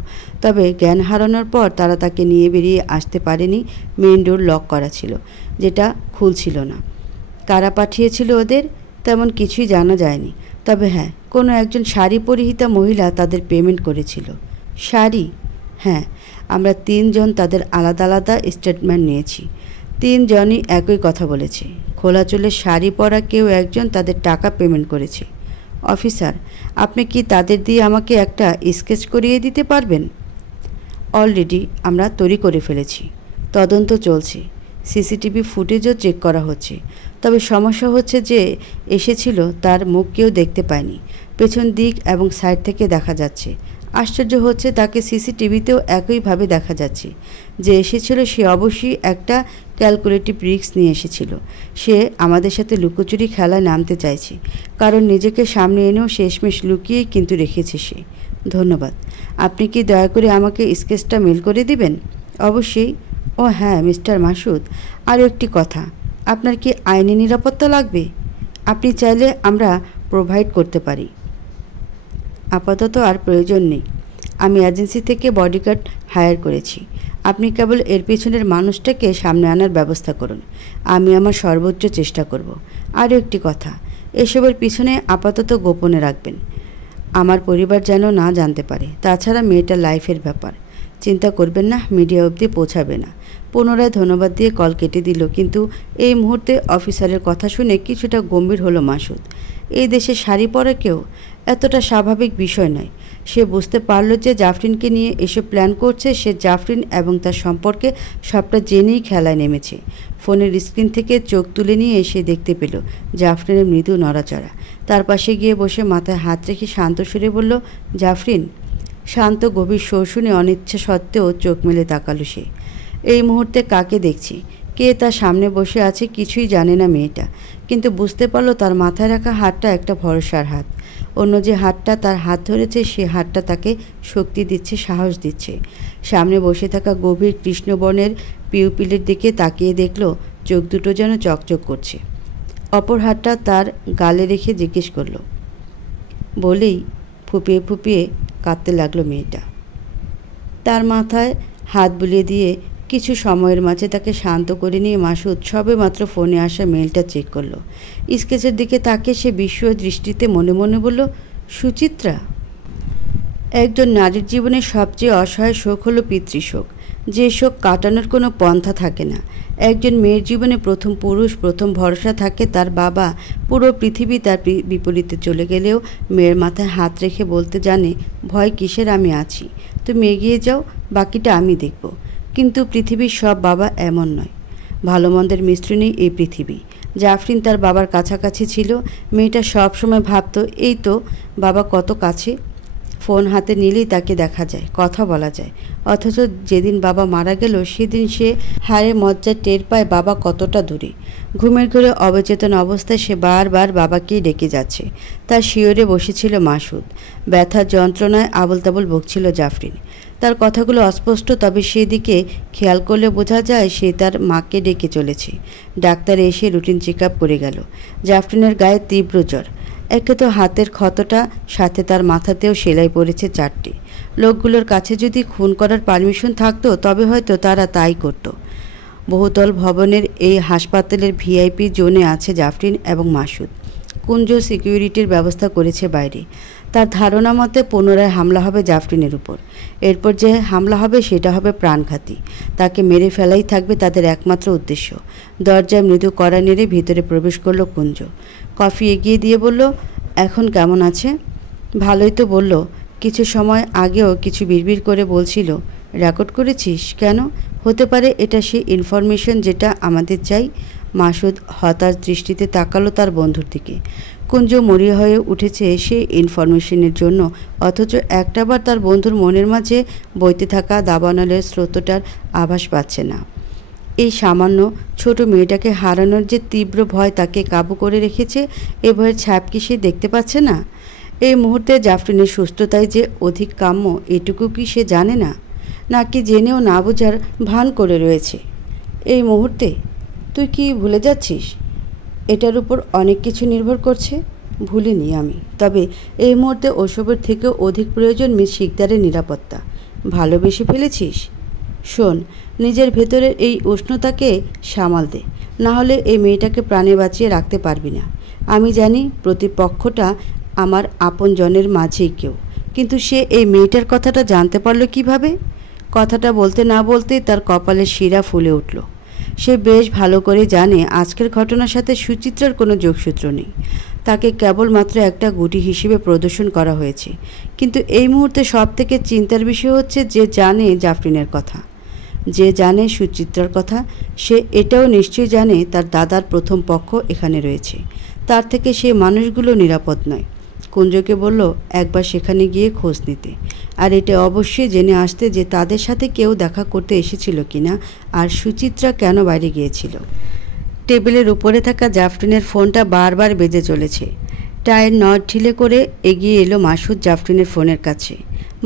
তবে জ্ঞান হারানোর পর তারা তাকে নিয়ে বেরিয়ে আসতে পারেনি। মেইন ডোর লক করা ছিল, যেটা খুলছিল না। কারা পাঠিয়েছিল ওদের তেমন কিছুই জানা যায়নি। তবে হ্যাঁ, কোনো একজন শাড়ি পরিহিতা মহিলা তাদের পেমেন্ট করেছিল। শাড়ি? হ্যাঁ, আমরা 3 জন তাদের আলাদা আলাদা স্টেটমেন্ট নিয়েছি। 3 জনই একই কথা বলেছে। খোলা চুলের শাড়ি পরা কেউ একজন তাদের টাকা পেমেন্ট করেছে। অফিসার, আপনি কি তাদের দিয়ে আমাকে একটা স্কেচ করিয়ে দিতে পারবেন? অলরেডি আমরা তৈরি করে ফেলেছি, তদন্ত চলছে, সিসিটিভি ফুটেজও চেক করা হচ্ছে। তবে সমস্যা হচ্ছে যে এসেছিল তার মুখ কেউ দেখতে পায়নি। পেছন দিক এবং সাইড থেকে দেখা যাচ্ছে। আশ্চর্য হচ্ছে তাকে সিসিটিভিতেও একইভাবে দেখা যাচ্ছে। যে এসেছিল সে অবশ্যই একটা ক্যালকুলেটিভ রিস্ক নিয়ে এসেছিল। সে আমাদের সাথে লুকোচুরি খেলায় নামতে চাইছে, কারণ নিজেকে সামনে এনেও শেষমেশ লুকিয়েই কিন্তু রেখেছে সে। ধন্যবাদ। আপনি কি দয়া করে আমাকে স্কেচটা মেল করে দিবেন? অবশ্যই। ও হ্যাঁ মিস্টার মাসুদ, আরও একটি কথা, আপনার কি আইনি নিরাপত্তা লাগবে? আপনি চাইলে আমরা প্রোভাইড করতে পারি। আপাতত আর প্রয়োজন নেই। আমি এজেন্সি থেকে বডিগার্ড হায়ার করেছি। আপনি কেবল এর পিছনের মানুষটাকে সামনে আনার ব্যবস্থা করুন। আমি আমার সর্বোচ্চ চেষ্টা করব। আরও একটি কথা, এসবের পিছনে আপাতত গোপনে রাখবেন। আমার পরিবার যেন না জানতে পারে। তাছাড়া মেয়েটার লাইফের ব্যাপার। চিন্তা করবেন না, মিডিয়া অবধি পৌঁছাবে না। পুনরায় ধন্যবাদ দিয়ে কল কেটে দিল। কিন্তু এই মুহূর্তে অফিসারের কথা শুনে কিছুটা গম্ভীর হলো মাসুদ। এই দেশে শাড়ি পরে কেউ এতটা স্বাভাবিক বিষয় নয়। সে বুঝতে পারল যে জাফরিনকে নিয়ে এসব প্ল্যান করছে। সে জাফরিন এবং তার সম্পর্কে সবটা জেনেই খেলায় নেমেছে। ফোনের স্ক্রিন থেকে চোখ তুলে নিয়ে এসে দেখতে পেল জাফরিনের মৃদু নড়াচড়া। তার পাশে গিয়ে বসে মাথায় হাত রেখে শান্ত সুরে বলল, জাফরিন। শান্ত গভীর সুর শুনে অনিচ্ছা সত্ত্বেও চোখ মেলে তাকালো সে। এই মুহূর্তে কাকে দেখছি, কে তার সামনে বসে আছে কিছুই জানে না মেয়েটা। কিন্তু বুঝতে পারলো তার মাথায় রাখা হাতটা একটা ভরসার হাত। অন্য যে হাতটা তার হাত ধরেছে সে হাতটা তাকে শক্তি দিচ্ছে, সাহস দিচ্ছে। সামনে বসে থাকা গভীর কৃষ্ণবর্ণের পিউপিলের দিকে তাকিয়ে দেখল চোখ দুটো যেন চকচক করছে। অপর হাতটা তার গালে রেখে জিজ্ঞেস করলো, বলেই ফুপিয়ে ফুপিয়ে কাঁদতে লাগলো মেয়েটা। তার মাথায় হাত বুলিয়ে দিয়ে কিছু সময়ের মাঝে তাকে শান্ত করে নিয়ে মাসুদ সবে মাত্র ফোনে আসা মেলটা চেক করলো। স্কেচের দিকে তাকিয়ে সে বিস্ময় দৃষ্টিতে মনে মনে বলল, সুচিত্রা। একজন নারীর জীবনে সবচেয়ে অসহায় শোক হলো পিতৃশোক, যে শোক কাটানোর কোনো পন্থা থাকে না। একজন মেয়ের জীবনে প্রথম পুরুষ, প্রথম ভরসা থাকে তার বাবা। পুরো পৃথিবী তার বিপরীতে চলে গেলেও মেয়ের মাথায় হাত রেখে বলতে জানে, ভয় কিসের, আমি আছি, তুমি এগিয়ে যাও, বাকিটা আমি দেখব। কিন্তু পৃথিবীর সব বাবা এমন নয়। ভালো মন্দের মিশ্রণেই এই পৃথিবী। জাফরিন তার বাবার কাছাকাছি ছিল। মেয়েটা সব সময় ভাবত, এই তো বাবা কত কাছে। ফোন হাতে নিলেই তাকে দেখা যায়, কথা বলা যায়। অথচ যেদিন বাবা মারা গেল সেদিন সে হাড়ে মজ্জা টের পায় বাবা কতটা দূরে। ঘুমের ঘরে অবচেতন অবস্থায় সে বারবার বাবাকেই ডেকে যাচ্ছে। তার শিয়রে বসেছিল মাসুদ। ব্যথার যন্ত্রণায় আবল তাবল বকছিল জাফরিন। তার কথাগুলো অস্পষ্ট, তবে সেদিকে খেয়াল করলে বোঝা যায় সে তার মাকে ডেকে চলেছে। ডাক্তার এসে রুটিন চেক আপ করে গেল। জাফরিনের গায়ে তীব্র জ্বর। একে তো হাতের ক্ষতটা, সাথে তার মাথাতেও সেলাই পড়েছে 4টে। লোকগুলোর কাছে যদি খুন করার পারমিশন থাকতো তবে হয়তো তারা তাই করত। বহুতল ভবনের এই হাসপাতালের ভিআইপি জোনে আছে জাফরিন এবং মাসুদ। কুঞ্জ সিকিউরিটির ব্যবস্থা করেছে বাইরে। তার ধারণা মতে পুনরায় হামলা হবে জাফরিনের উপর। এরপর যে হামলা হবে সেটা হবে প্রাণঘাতী। তাকে মেরে ফেলাই থাকবে তাদের একমাত্র উদ্দেশ্য। দরজায় মৃদু কড়া নেড়ে ভিতরে প্রবেশ করলো কুঞ্জ। কফি এগিয়ে দিয়ে বলল, এখন কেমন আছে? ভালোই তো বলল। কিছু সময় আগেও কিছু বিড়বিড় করে বলছিল। রেকর্ড করেছিস কেন? হতে পারে এটা সেই ইনফরমেশন যেটা আমাদের চাই। মাসুদ হতাশ দৃষ্টিতে তাকালো তার বন্ধুর দিকে। কুঞ্জ মরিয়া হয়ে উঠেছে সেই ইনফরমেশনের জন্য, অথচ একটাবার তার বন্ধুর মনের মাঝে বইতে থাকা দাবানলের স্রোতটার আভাস পাচ্ছে না। এই সামান্য ছোট মেয়েটাকে হারানোর যে তীব্র ভয় তাকে কাবু করে রেখেছে, এ ভয়ের ছাপ কি সে দেখতে পাচ্ছে না? এই মুহূর্তে জাফরিনের সুস্থতাই যে অধিক কাম্য, এটুকু কি সে জানে না? নাকি জেনেও না বোঝার ভান করে রয়েছে? এই মুহূর্তে তুই কি ভুলে যাচ্ছিস? এটার উপর অনেক কিছু নির্ভর করছে। ভুলিনি আমি, তবে এই মুহূর্তে ওসবের থেকেও অধিক প্রয়োজন মিস শিকদারের নিরাপত্তা। ভালোবেসে ফেলেছিস? শোন, নিজের ভেতরের এই উষ্ণতাকে সামাল দে, না হলে এই মেয়েটাকে প্রাণে বাঁচিয়ে রাখতে পারবি না। আমি জানি প্রতিপক্ষটা আমার আপনজনের মাঝেই কেউ, কিন্তু সে এই মেয়েটার কথাটা জানতে পারল কিভাবে? কথাটা বলতে না বলতেই তার কপালের শিরা ফুলে উঠল। সে বেশ ভালো করে জানে আজকের ঘটনার সাথে সুচিত্রার কোনো যোগসূত্র নেই। তাকে কেবলমাত্র একটা গুটি হিসেবে প্রদর্শন করা হয়েছে। কিন্তু এই মুহূর্তে সব থেকে চিন্তার বিষয় হচ্ছে যে জানে জাফরিনের কথা, যে জানে সুচিত্রার কথা, সে এটাও নিশ্চয়ই জানে তার দাদার প্রথম পক্ষ এখানে রয়েছে। তার থেকে সেই মানুষগুলো নিরাপদ নয়। কুঞ্জকে বলল একবার সেখানে গিয়ে খোঁজ নিতে, আর এটা অবশ্যই জেনে আসতে যে তাদের সাথে কেউ দেখা করতে এসেছিল কিনা, আর সুচিত্রা কেন বাইরে গিয়েছিল। টেবিলের উপরে থাকা জাফরিনের ফোনটা বারবার বেজে চলেছে। টায়ের নট ঢিলে করে এগিয়ে এলো মাসুদ জাফরিনের ফোনের কাছে।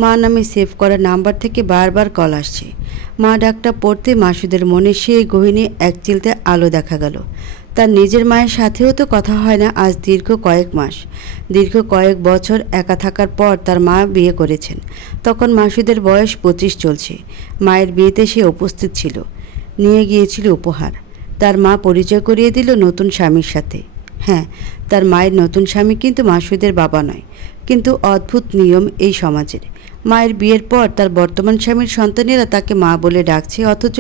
মা নামে সেভ করা নাম্বার থেকে বারবার কল আসছে। মা ডাকটা পড়তে মাসুদের মনে সেই গহীনে এক চিলতে আলো দেখা গেল। তার নিজের মায়ের সাথেও তো কথা হয় না আজ দীর্ঘ কয়েক মাস, দীর্ঘ কয়েক বছর একা থাকার পর তার মা বিয়ে করেছেন। তখন মাসুদের বয়স 25 চলছে। মায়ের বিয়েতে সে উপস্থিত ছিল, নিয়ে গিয়েছিল উপহার। তার মা পরিচয় করিয়ে দিল নতুন স্বামীর সাথে। হ্যাঁ, তার মায়ের নতুন স্বামী কিন্তু মাসুদের বাবা নয়। কিন্তু অদ্ভুত নিয়ম এই সমাজের। মায়ের বিয়ের পর তার বর্তমান স্বামীর সন্তানেরা তাকে মা বলে ডাকছে, অথচ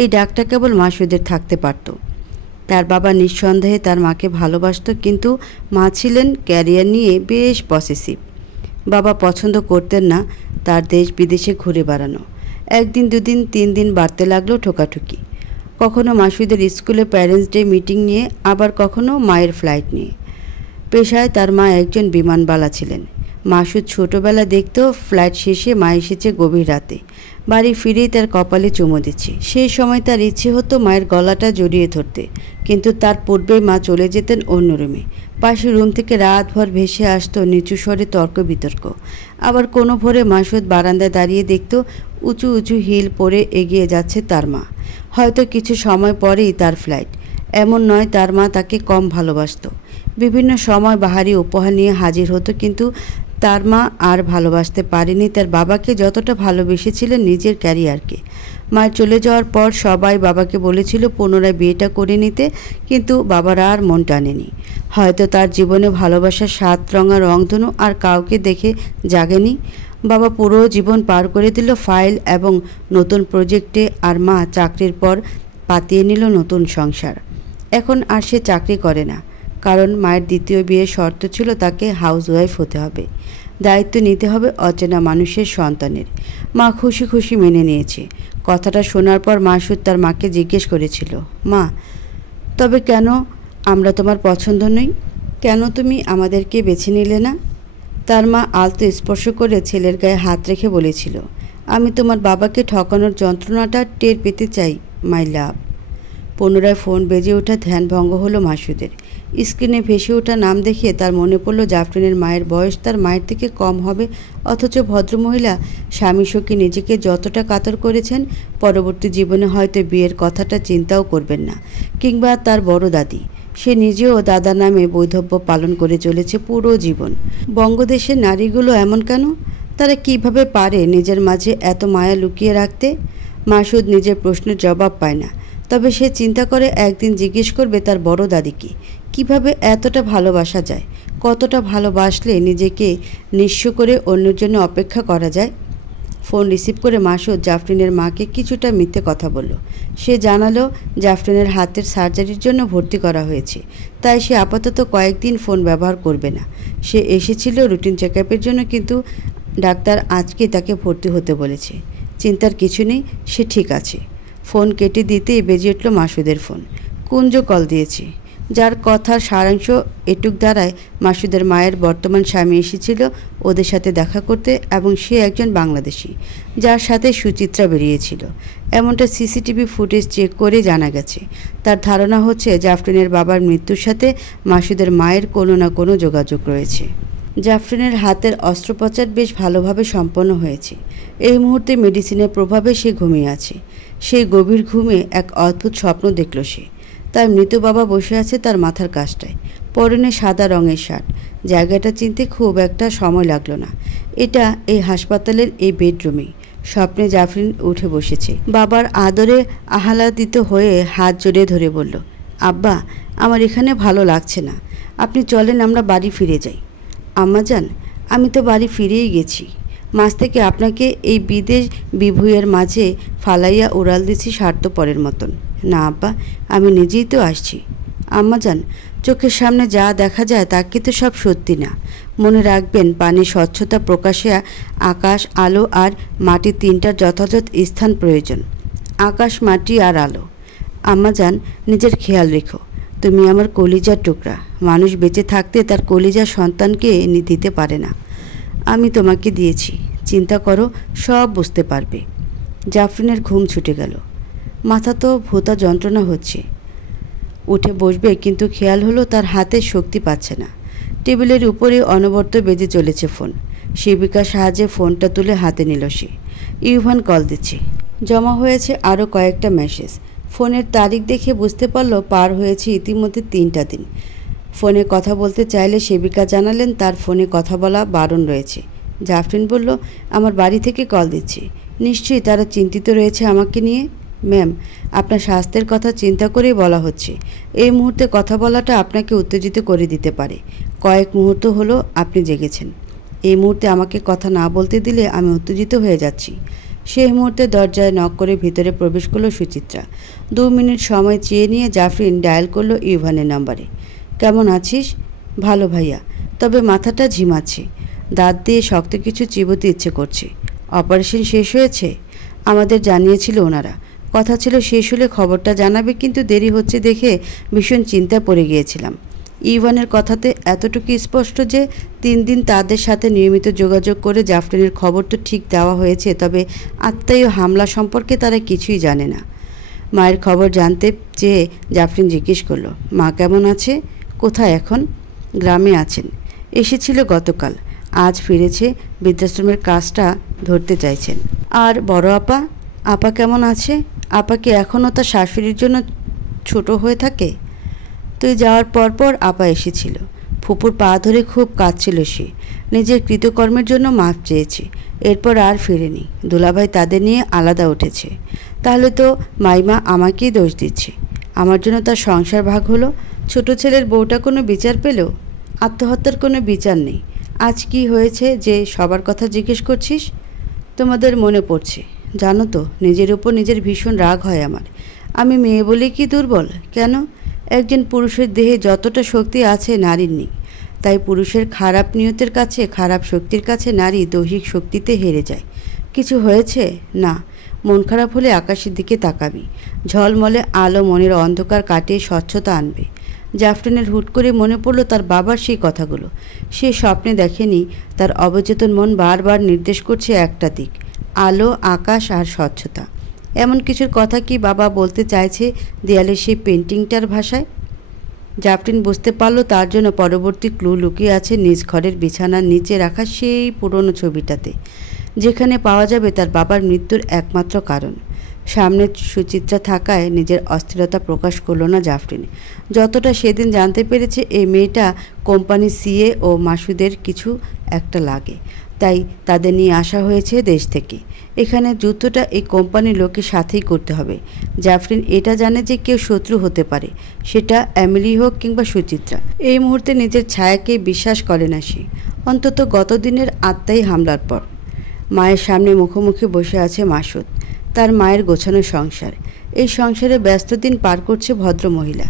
এই ডাকটা কেবল মাসুদের থাকতে পারত। তার বাবা নিঃসন্দেহে তার মাকে ভালোবাসত, কিন্তু মা ছিলেন ক্যারিয়ার নিয়ে বেশ পসেসিভ। বাবা পছন্দ করতেন না তার দেশ বিদেশে ঘুরে বেড়ানো। একদিন, দুদিন, 3 দিন বাড়তে লাগলো ঠোকাঠুকি। কখনো মাসুদের স্কুলে প্যারেন্টস ডে মিটিং নিয়ে, আবার কখনো মায়ের ফ্লাইট নিয়ে। পেশায় তার মা একজন বিমানবালা ছিলেন। মাসুদ ছোটবেলা দেখত ফ্লাইট শেষে মা এসেছে গভীর রাতে, বাড়ি ফিরেই তার কপালে চুমো দিচ্ছে। সেই সময় তার ইচ্ছে হতো মায়ের গলাটা জড়িয়ে ধরতে, কিন্তু তার পূর্বেই মা চলে যেতেন অন্য রুমে। পাশের রুম থেকে রাতভর ভেসে আসতো নিচু স্বরে তর্ক বিতর্ক। আবার কোনো ভোরে মাসুদ বারান্দায় দাঁড়িয়ে দেখত উঁচু উঁচু হিল পরে এগিয়ে যাচ্ছে তার মা। হয়তো কিছু সময় পরেই তার ফ্লাইট। এমন নয় তার মা তাকে কম ভালোবাসত। বিভিন্ন সময় বাহারি উপহার নিয়ে হাজির হতো, কিন্তু তার মা আর ভালোবাসতে পারেনি তার বাবাকে যতটা ভালোবেসেছিলেন নিজের ক্যারিয়ারকে। মায়ের চলে যাওয়ার পর সবাই বাবাকে বলেছিল পুনরায় বিয়েটা করে নিতে, কিন্তু বাবার আর মন টানেনি। হয়তো তার জীবনে ভালোবাসার 7 রঙা রংধনু আর কাউকে দেখে জাগেনি। বাবা পুরো জীবন পার করে দিল ফাইল এবং নতুন প্রজেক্টে, আর মা চাকরির পর পাতিয়ে নিল নতুন সংসার। এখন আর সে চাকরি করে না, কারণ মায়ের দ্বিতীয় বিয়ের শর্ত ছিল তাকে হাউসওয়াইফ হতে হবে, দায়িত্ব নিতে হবে অচেনা মানুষের সন্তানের। মা খুশি খুশি মেনে নিয়েছে। কথাটা শোনার পর মাসুদ তার মাকে জিজ্ঞেস করেছিল, মা, তবে কেন আমরা তোমার পছন্দ নই? কেন তুমি আমাদেরকে বেছে নিলে না? তার মা আলতো স্পর্শ করে ছেলের গায়ে হাত রেখে বলেছিল, আমি তোমার বাবাকে ঠকানোর যন্ত্রণাটা টের পেতে চাই, মাই লাভ। পুনরায় ফোন বেজে ওঠা ধ্যান ভঙ্গ হলো মাসুদের। স্ক্রিনে ভেসে ওঠা নাম দেখে তার মনে পড়ল জাফরিনের মায়ের বয়স তার মায়ের থেকে কম হবে, অথচ ভদ্রমহিলা স্বামী শোকে নিজেকে যতটা কাতর করেছেন, পরবর্তী জীবনে হয়তো বিয়ের কথাটা চিন্তাও করবেন না। কিংবা তার বড় দাদি, সে নিজেও দাদা নামে বৈধব্য পালন করে চলেছে পুরো জীবন। বঙ্গদেশের নারীগুলো এমন কেন? তারা কিভাবে পারে নিজের মাঝে এত মায়া লুকিয়ে রাখতে? মাসুদ নিজের প্রশ্নের জবাব পায় না। তবে সে চিন্তা করে একদিন জিজ্ঞেস করবে তার বড় দাদিকে, কিভাবে এতটা ভালোবাসা যায়, কতটা ভালোবাসলে নিজেকে নিঃস্ব করে অন্যের জন্য অপেক্ষা করা যায়। ফোন রিসিভ করে মাসুদ জাফরিনের মাকে কিছুটা মিথ্যে কথা বলল। সে জানালো জাফরিনের হাতের সার্জারির জন্য ভর্তি করা হয়েছে, তাই সে আপাতত কয়েকদিন ফোন ব্যবহার করবে না। সে এসেছিল রুটিন চেকআপের জন্য, কিন্তু ডাক্তার আজকে তাকে ভর্তি হতে বলেছে। চিন্তার কিছু নেই, সে ঠিক আছে। ফোন কেটে দিতেই বেজে উঠল মাসুদের ফোন। কুঞ্জ কল দিয়েছে, যার কথার সারাংশ এটুক দ্বারায় মাসুদের মায়ের বর্তমান স্বামী এসেছিল ওদের সাথে দেখা করতে, এবং সে একজন বাংলাদেশি যার সাথে সুচিত্রা বেরিয়েছিল। এমনটা সিসিটিভি ফুটেজ চেক করে জানা গেছে। তার ধারণা হচ্ছে জাফরিনের বাবার মৃত্যুর সাথে মাসুদের মায়ের কোনো না কোনো যোগাযোগ রয়েছে। জাফরিনের হাতের অস্ত্রোপচার বেশ ভালোভাবে সম্পন্ন হয়েছে। এই মুহূর্তে মেডিসিনের প্রভাবে সে ঘুমিয়ে আছে। সেই গভীর ঘুমে এক অদ্ভুত স্বপ্ন দেখল সে। তার মৃত বাবা বসে আছে তার মাথার কাছটায়, পরনে সাদা রঙের শার্ট। জায়গাটা চিনতে খুব একটা সময় লাগলো না। এটা এই হাসপাতালের এই বেডরুমেই। স্বপ্নে জাফরিন উঠে বসেছে। বাবার আদরে আহ্লাদিত হয়ে হাত জড়িয়ে ধরে বলল, আব্বা, আমার এখানে ভালো লাগছে না, আপনি চলেন আমরা বাড়ি ফিরে যাই। আম্মাজান, আমি তো বাড়ি ফিরেই গেছি। মাঝ থেকে আপনাকে এই বিদেশ বিভুঁইয়ের মাঝে ফালাইয়া উড়াল দিছি স্বার্থপরের মতন। না আব্বা, আমি নিজেই তো আসছি। আম্মাজান, চোখের সামনে যা দেখা যায় তা কিন্তু সব সত্যি না। মনে রাখবেন, পানির স্বচ্ছতা প্রকাশে আকাশ, আলো আর মাটি তিনটার যথাযথ স্থান প্রয়োজন। আকাশ, মাটি আর আলো। আম্মাজান, নিজের খেয়াল রেখো। তুমি আমার কলিজার টুকরা। মানুষ বেঁচে থাকতে তার কলিজার সন্তানকে দিতে পারে না। আমি তোমাকে দিয়েছি, চিন্তা করো, সব বুঝতে পারবে। জাফরিনের ঘুম ছুটে গেল। মাথা তো ভোঁতা যন্ত্রণা হচ্ছে। উঠে বসবে, কিন্তু খেয়াল হলো তার হাতে শক্তি পাচ্ছে না। টেবিলের উপরে অনবরত বেজে চলেছে ফোন। শিবিকার সাহায্যে ফোনটা তুলে হাতে নিল সে। ইউভান কল দিচ্ছে। জমা হয়েছে আরও কয়েকটা মেসেজ। ফোনের তারিখ দেখে বুঝতে পারল পার হয়েছে ইতিমধ্যে 3টা দিন। ফোনে কথা বলতে চাইলে সেবিকা জানালেন তার ফোনে কথা বলা বারণ রয়েছে। জাফরিন বলল, আমার বাড়ি থেকে কল দিচ্ছে, নিশ্চয়ই তারা চিন্তিত রয়েছে আমাকে নিয়ে। ম্যাম, আপনার স্বাস্থ্যের কথা চিন্তা করেই বলা হচ্ছে। এই মুহূর্তে কথা বলাটা আপনাকে উত্তেজিত করে দিতে পারে। কয়েক মুহূর্ত হলো আপনি জেগেছেন। এই মুহূর্তে আমাকে কথা না বলতে দিলে আমি উত্তেজিত হয়ে যাচ্ছি। সেই মুহূর্তে দরজায় নক করে ভিতরে প্রবেশ করলো সুচিত্রা। 2 মিনিট সময় চেয়ে নিয়ে জাফরিন ডায়াল করলো ইউভানের নাম্বারে। কেমন আছিস? ভালো ভাইয়া, তবে মাথাটা ঝিমাচ্ছে। দাঁত দিয়ে শক্ত কিছু চিবোতে ইচ্ছে করছে। অপারেশন শেষ হয়েছে? আমাদের জানিয়েছিল ওনারা। কথা ছিল শেষ হলে খবরটা জানাবে, কিন্তু দেরি হচ্ছে দেখে ভীষণ চিন্তায় পড়ে গিয়েছিলাম। ইভানের কথাতে এতটুকু স্পষ্ট যে 3 দিন তাদের সাথে নিয়মিত যোগাযোগ করে জাফরিনের খবর তো ঠিক দেওয়া হয়েছে, তবে আত্মীয় হামলা সম্পর্কে তারা কিছুই জানে না। মায়ের খবর জানতে চেয়ে জাফরিন জিজ্ঞেস করলো, মা কেমন আছে? কোথায় এখন? গ্রামে আছেন। এসেছিল গতকাল, আজ ফিরেছে। বৃদ্ধাশ্রমের কাজটা ধরতে চাইছেন। আর বড় আপা? আপা কেমন আছে? আপা কি এখনও তার শাশুড়ির জন্য ছোট হয়ে থাকে? তুই যাওয়ার পরপর আপা এসেছিল। ফুপুর পা ধরে খুব কাঁদছিল সে। নিজের কৃতকর্মের জন্য মাপ চেয়েছে। এরপর আর ফেরেনি। দুলাভাই তাদের নিয়ে আলাদা উঠেছে। তাহলে তো মাইমা আমাকেই দোষ দিচ্ছে। আমার জন্য তার সংসার ভাগ হলো। ছোট ছেলের বউটা কোনো বিচার পেল? আত্মহত্যার কোনো বিচার নেই। আজ কি হয়েছে যে সবার কথা জিজ্ঞেস করছিস? তোমাদের মনে পড়ছে। জানো তো, নিজের উপর নিজের ভীষণ রাগ হয় আমার। আমি মেয়ে বলে কি দুর্বল? কেন? একজন পুরুষের দেহে যতটা শক্তি আছে নারীর নেই। তাই পুরুষের খারাপ নিয়তের কাছে, খারাপ শক্তির কাছে নারী দৈহিক শক্তিতে হেরে যায়। কিছু হয়েছে? না। মন খারাপ হলে আকাশের দিকে তাকাবি। ঝলমলে আলো মনের অন্ধকার কাটিয়ে স্বচ্ছতা আনবে। জাফরিনের হুট করে মনে পড়ল তার বাবার সেই কথাগুলো। সে স্বপ্নে দেখেনি, তার অবচেতন মন বারবার নির্দেশ করছে একটা দিক, আলো, আকাশ আর স্বচ্ছতা। এমন কিছুর কথা কি বাবা বলতে চাইছে দেয়ালে সেই পেন্টিংটার ভাষায়? জাফরিন বুঝতে পারল তার জন্য পরবর্তী ক্লু লুকিয়ে আছে নিজ ঘরের বিছানার নিচে রাখা সেই পুরনো ছবিটাতে, যেখানে পাওয়া যাবে তার বাবার মৃত্যুর একমাত্র কারণ। সামনে সুচিত্রা থাকায় নিজের অস্থিরতা প্রকাশ করল না জাফরিন। যতটা সেদিন জানতে পেরেছে এই মেয়েটা কোম্পানি সিএ ও মাসুদের কিছু একটা লাগে, তাই তাদের নিয়ে আসা হয়েছে দেশ থেকে। এখানে যুদ্ধটা এই কোম্পানির লোকের সাথেই করতে হবে। জাফরিন এটা জানে যে কেউ শত্রু হতে পারে, সেটা এমিলি হোক কিংবা সুচিত্রা। এই মুহূর্তে নিজের ছায়াকে বিশ্বাস করে না সে, অন্তত গত দিনের আত্মাই হামলার পর। মায়ের সামনে মুখোমুখি বসে আছে মাসুদ, তার মায়ের গোছানো সংসার। এই সংসারে ব্যস্ত দিন পার করছে ভদ্রমহিলা।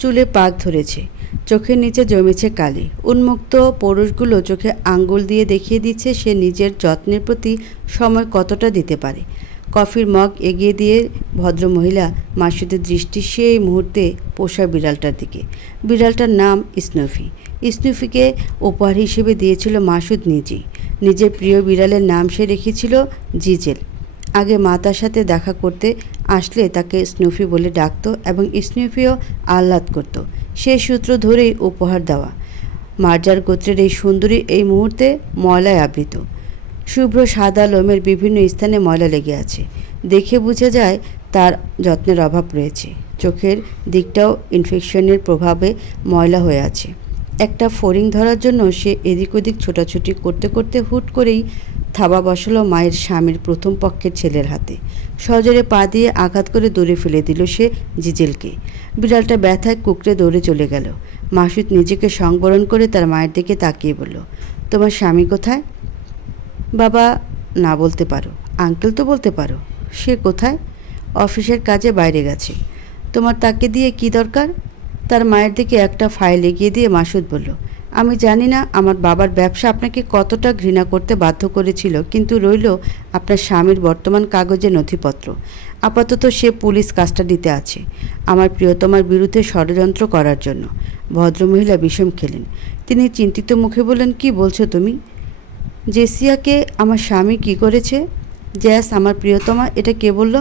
চুলে পাক ধরেছে, চোখের নিচে জমেছে কালি। উন্মুক্ত পৌরুষগুলো চোখে আঙ্গুল দিয়ে দেখিয়ে দিচ্ছে সে নিজের যত্নের প্রতি সময় কতটা দিতে পারে। কফির মগ এগিয়ে দিয়ে ভদ্রমহিলা মাসুদের দৃষ্টি সেই মুহূর্তে পোষা বিড়ালটার দিকে। বিড়ালটার নাম স্নুফি। স্নুফিকে উপহার হিসেবে দিয়েছিল মাসুদ নিজেই। নিজের প্রিয় বিড়ালের নাম সে রেখেছিল জিজেল। আগে মা তার সাথে দেখা করতে আসলে তাকে স্নুফি বলে ডাকত এবং স্নুফিও আহ্লাদ করত। সেই সূত্র ধরেই উপহার দেওয়া। মার্জার গোত্রের এই সুন্দরী এই মুহূর্তে ময়লায় আবৃত। শুভ্র সাদা লোমের বিভিন্ন স্থানে ময়লা লেগে আছে। দেখে বোঝা যায় তার যত্নের অভাব রয়েছে। চোখের দিকটাও ইনফেকশনের প্রভাবে ময়লা হয়ে আছে। একটা ফড়িং ধরার জন্য সে এদিক ওদিক ছোটাছুটি করতে করতে হুট করেই থাবা বসালো মায়ের স্বামীর প্রথম পক্ষের ছেলের হাতে। সজোরে পা দিয়ে আঘাত করে দৌড়ে ফেলে দিল সে জিজেলকে। বিড়ালটা ব্যথায় কুকড়ে দৌড়ে চলে গেল। মাসুদ নিজেকে সংবরণ করে তার মায়ের দিকে তাকিয়ে বলল, তোমার স্বামী কোথায়? বাবা না বলতে পারো, আঙ্কেল তো বলতে পারো। সে কোথায়? অফিসের কাজে বাইরে গেছে। তোমার তাকে দিয়ে কি দরকার? তার মায়ের দিকে একটা ফাইল এগিয়ে দিয়ে মাসুদ বলল, আমি জানি না আমার বাবার ব্যবসা আপনাকে কতটা ঘৃণা করতে বাধ্য করেছিল, কিন্তু রইল আপনার স্বামীর বর্তমান কাগজে নথিপত্র। আপাতত সে পুলিশ কাস্টাডিতে আছে আমার প্রিয়তমার বিরুদ্ধে ষড়যন্ত্র করার জন্য। ভদ্রমহিলা বিষম খেলেন। তিনি চিন্তিত মুখে বললেন, কি বলছো তুমি? জেসিয়াকে আমার স্বামী কি করেছে? জ্যাস, আমার প্রিয়তমা, এটা কে বলল?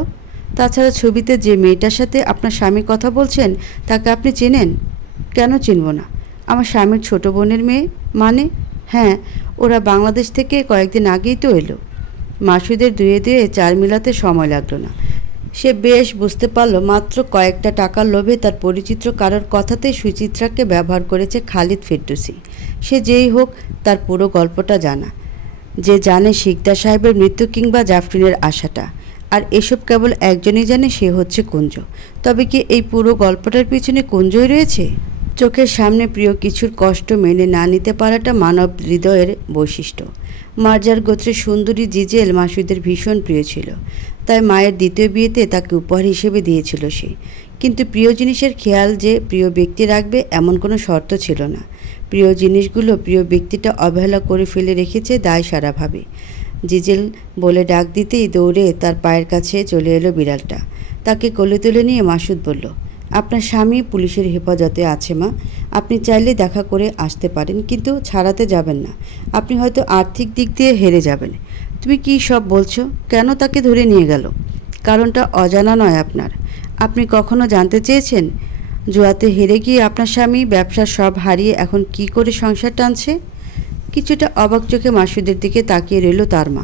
তাছাড়া ছবিতে যে মেয়েটার সাথে আপনার স্বামী কথা বলছেন তাকে আপনি চেনেন? কেন চিনব না? আমার স্বামীর ছোট বোনের মেয়ে। মানে? হ্যাঁ, ওরা বাংলাদেশ থেকে কয়েকদিন আগেই তো এলো। মাসুদের দুয়ে দুয়ে চার মিলাতে সময় লাগলো না। সে বেশ বুঝতে পারল মাত্র কয়েকটা টাকার লোভে তার পরিচিত কারোর কথাতেই সুচিত্রাকে ব্যবহার করেছে খালিদ ফেরদৌসী। সে যেই হোক, তার পুরো গল্পটা জানা। যে জানে শিকদার সাহেবের মৃত্যু কিংবা জাফরিনের আশাটা, আর এসব কেবল একজনই জানে, সে হচ্ছে কুঞ্জ। তবে কি এই পুরো গল্পটার পিছনে কুঞ্জই রয়েছে? চোখের সামনে প্রিয় কিছুর কষ্ট মেনে না নিতে পারাটা মানব হৃদয়ের বৈশিষ্ট্য। মার্জার গোত্রের সুন্দরী জিজেল মাসুদের ভীষণ প্রিয় ছিল, তাই মায়ের দ্বিতীয় বিয়েতে তাকে উপহার হিসেবে দিয়েছিল সে। কিন্তু প্রিয় জিনিসের খেয়াল যে প্রিয় ব্যক্তি রাখবে এমন কোনো শর্ত ছিল না। প্রিয় জিনিসগুলো প্রিয় ব্যক্তিটা অবহেলা করে ফেলে রেখেছে দায়সারাভাবে। জিজেল বলে ডাক দিতেই দৌড়ে তার পায়ের কাছে চলে এলো বিড়ালটা। তাকে কোলে তুলে নিয়ে মাসুদ বলল, আপনার স্বামী পুলিশের হেফাজতে আছে মা, আপনি চাইলে দেখা করে আসতে পারেন, কিন্তু ছাড়াতে যাবেন না। আপনি হয়তো আর্থিক দিক দিয়ে হেরে যাবেন। তুমি কি সব বলছো? কেন তাকে ধরে নিয়ে গেল? কারণটা অজানা নয় আপনার। আপনি কখনো জানতে চেয়েছেন জুয়াতে হেরে গিয়ে আপনার স্বামী ব্যবসার সব হারিয়ে এখন কি করে সংসার টানছে? কিছুটা অবাক চোখে মাসুদের দিকে তাকিয়ে রইল তার মা।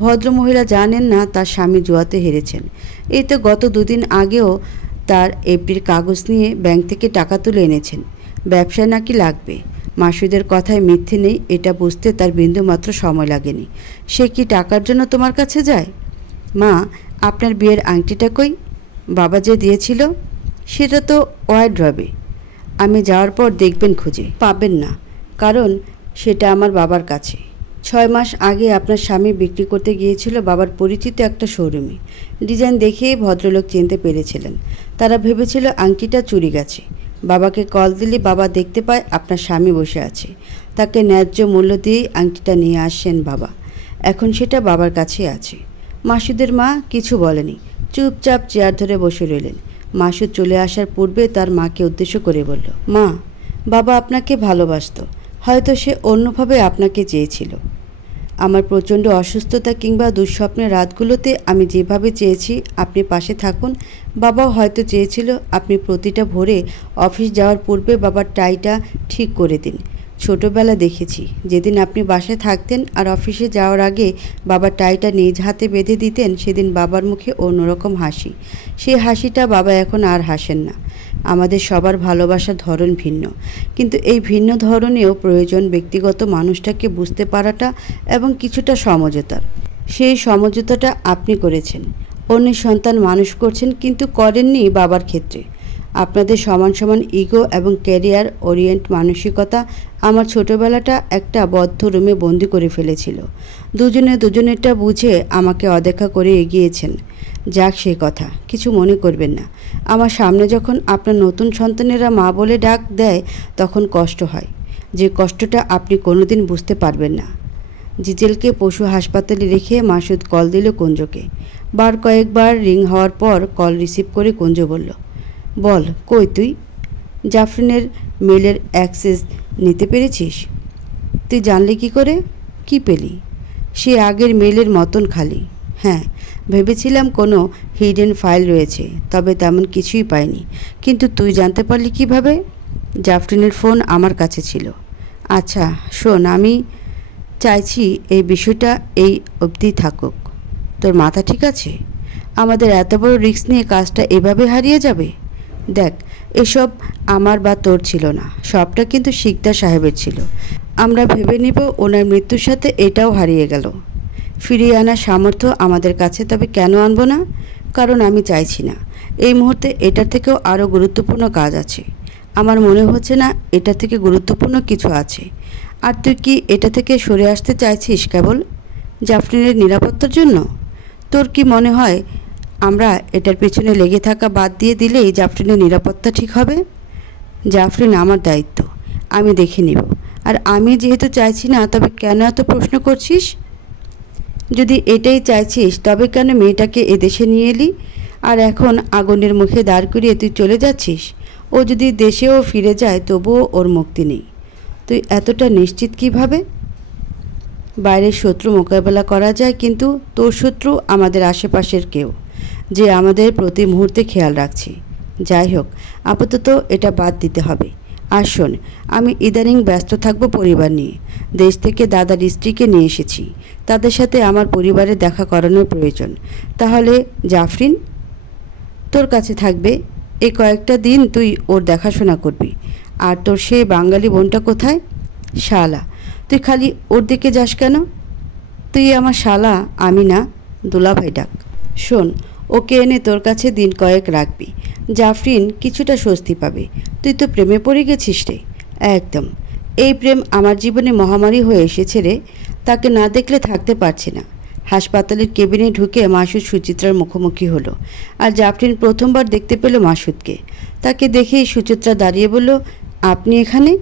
ভদ্রমহিলা জানেন না তার স্বামী জুয়াতে হেরেছেন। এই তো গত দুদিন আগেও তার এফডির কাগজ নিয়ে ব্যাংক থেকে টাকা তুলে এনেছেন। ব্যবসায় নাকি লাগবে। মাসুদের কথায় মিথ্যে নেই, এটা বুঝতে তার বিন্দুমাত্র সময় লাগেনি। সে কি টাকার জন্য তোমার কাছে যায়? মা, আপনার বিয়ের আংটিটা কই? বাবা যে দিয়েছিল? সেটা তো ওয়ারড্রবে। আমি যাওয়ার পর দেখবেন, খুঁজে পাবেন না, কারণ সেটা আমার বাবার কাছে। 6 মাস আগে আপনার স্বামী বিক্রি করতে গিয়েছিল বাবার পরিচিত একটা শোরুমে। ডিজাইন দেখেই ভদ্রলোক চিনতে পেরেছিলেন। তারা ভেবেছিল আংটিটা চুরি গেছে। বাবাকে কল দিলে বাবা দেখতে পায় আপনার স্বামী বসে আছে। তাকে ন্যায্য মূল্য দিয়েই আংটিটা নিয়ে আসেন বাবা। এখন সেটা বাবার কাছে আছে। মাসুদের মা কিছু বলেনি, চুপচাপ চেয়ার ধরে বসে রইলেন। মাসুদ চলে আসার পূর্বে তার মাকে উদ্দেশ্য করে বলল, মা, বাবা আপনাকে ভালোবাসত, হয়তো সে অন্যভাবে আপনাকে চেয়েছিল। আমার প্রচণ্ড অসুস্থতা কিংবা দুঃস্বপ্নের রাতগুলোতে আমি যেভাবে চেয়েছি আপনি পাশে থাকুন, বাবাও হয়তো চেয়েছিল আপনি প্রতিটা ভোরে অফিস যাওয়ার পূর্বে বাবার টাইটা ঠিক করে দিন। ছোটবেলা দেখেছি যেদিন আপনি বাসায় থাকতেন আর অফিসে যাওয়ার আগে বাবার টাইটা নিজ হাতে বেঁধে দিতেন, সেদিন বাবার মুখে অন্যরকম হাসি। সেই হাসিটা বাবা এখন আর হাসেন না। আমাদের সবার ভালোবাসার ধরন ভিন্ন, কিন্তু এই ভিন্ন ধরনেও প্রয়োজন ব্যক্তিগত মানুষটাকে বুঝতে পারাটা এবং কিছুটা সমঝোতার। সেই সমঝোতাটা আপনি করেছেন। অন্যের সন্তান মানুষ করছেন, কিন্তু করেননি বাবার ক্ষেত্রে। আপনাদের সমান সমান ইগো এবং ক্যারিয়ার ওরিয়েন্ট মানসিকতা আমার ছোটোবেলাটা একটা বদ্ধ রুমে বন্দি করে ফেলেছিল। দুজনে দুজনেরটা বুঝে আমাকে অদেখা করে এগিয়েছেন। যাক, সে কথা, কিছু মনে করবেন না। আমার সামনে যখন আপনার নতুন সন্তানেরা মা বলে ডাক দেয় তখন কষ্ট হয়, যে কষ্টটা আপনি কোনোদিন বুঝতে পারবেন না। জিজেলকে পশু হাসপাতালে রেখে মাসুদ কল দিল কুঞ্জকে। বার কয়েকবার রিং হওয়ার পর কল রিসিভ করে কুঞ্জ বলল, বল, কই তুই? জাফরিনের মেলের অ্যাক্সেস নিতে পেরেছিস? তুই জানলি কি করে? কি পেলি? সে আগের মেলের মতন খালি। হ্যাঁ, ভেবেছিলাম কোনো হিডেন ফাইল রয়েছে, তবে তেমন কিছুই পাইনি। কিন্তু তুই জানতে পারলি কিভাবে? জাফরিনের ফোন আমার কাছে ছিল। আচ্ছা শোন, আমি চাইছি এই বিষয়টা এই অবধি থাকুক। তোর মাথা ঠিক আছে? আমাদের এত বড় রিস্ক নিয়ে কাজটা এভাবে হারিয়ে যাবে? দেখ, এসব আমার বা তোর ছিল না, সবটা কিন্তু শিকদার সাহেবের ছিল। আমরা ভেবে নিব ওনার মৃত্যুর সাথে এটাও হারিয়ে গেল। ফিরিয়ে আনার সামর্থ্য আমাদের কাছে, তবে কেন আনবো না? কারণ আমি চাইছি না। এই মুহূর্তে এটার থেকেও আরও গুরুত্বপূর্ণ কাজ আছে। আমার মনে হচ্ছে না এটা থেকে গুরুত্বপূর্ণ কিছু আছে। আর তুই কি এটা থেকে সরে আসতে চাইছিস কেবল জাফরিনের নিরাপত্তার জন্য? তোর কি মনে হয় আমরা এটার পেছনে লেগে থাকা বাদ দিয়ে দিলেই জাফরিনের নিরাপত্তা ঠিক হবে? জাফরিন আমার দায়িত্ব, আমি দেখে নেব। আর আমি যেহেতু চাইছি না, তবে কেন এত প্রশ্ন করছিস? যদি এটাই চাইছিস তবে কেন মেয়েটাকে এদেশে নিয়ে এলি? আর এখন আগুনের মুখে দাঁড় করিয়ে তুই চলে যাচ্ছিস। ও যদি দেশেও ফিরে যায় তবুও ওর মুক্তি নেই। তুই এতটা নিশ্চিত কিভাবে? বাইরের শত্রু মোকাবেলা করা যায়, কিন্তু তোর শত্রু আমাদের আশেপাশের কেউ, যে আমাদের প্রতি মুহূর্তে খেয়াল রাখছি। যাই হোক, আপাতত এটা বাদ দিতে হবে। আর শোন, আমি ইদানিং ব্যস্ত থাকবো পরিবার নিয়ে। দেশ থেকে দাদার স্ত্রীকে নিয়ে এসেছি, তাদের সাথে আমার পরিবারের দেখা করানোর প্রয়োজন। তাহলে জাফরিন তোর কাছে থাকবে। এই কয়েকটা দিন তুই ওর দেখাশোনা করবি। আর তোর সেই বাঙালি বোনটা কোথায়? শালা, তুই খালি ওর দিকে যাস কেন? তুই আমার শালা, আমি না। দুলাভাই ডাক। শোন, ওকে এনে তোর কাছে দিন কয়েক রাখবি। জাফরিন কিছুটা স্বস্তি পাবে। তুই তো প্রেমে পড়ে গেছিস রে। একদম। এই প্রেম আমার জীবনে মহামারী হয়ে এসেছে রে। তাকে না দেখলে থাকতে পারছি না। হাসপাতালের কেবিনে ঢুকে মাসুদ সুচিত্রার মুখোমুখি হলো। আর জাফরিন প্রথমবার দেখতে পেল মাসুদকে। তাকে দেখেই সুচিত্রা দাঁড়িয়ে বলল, আপনি এখানে?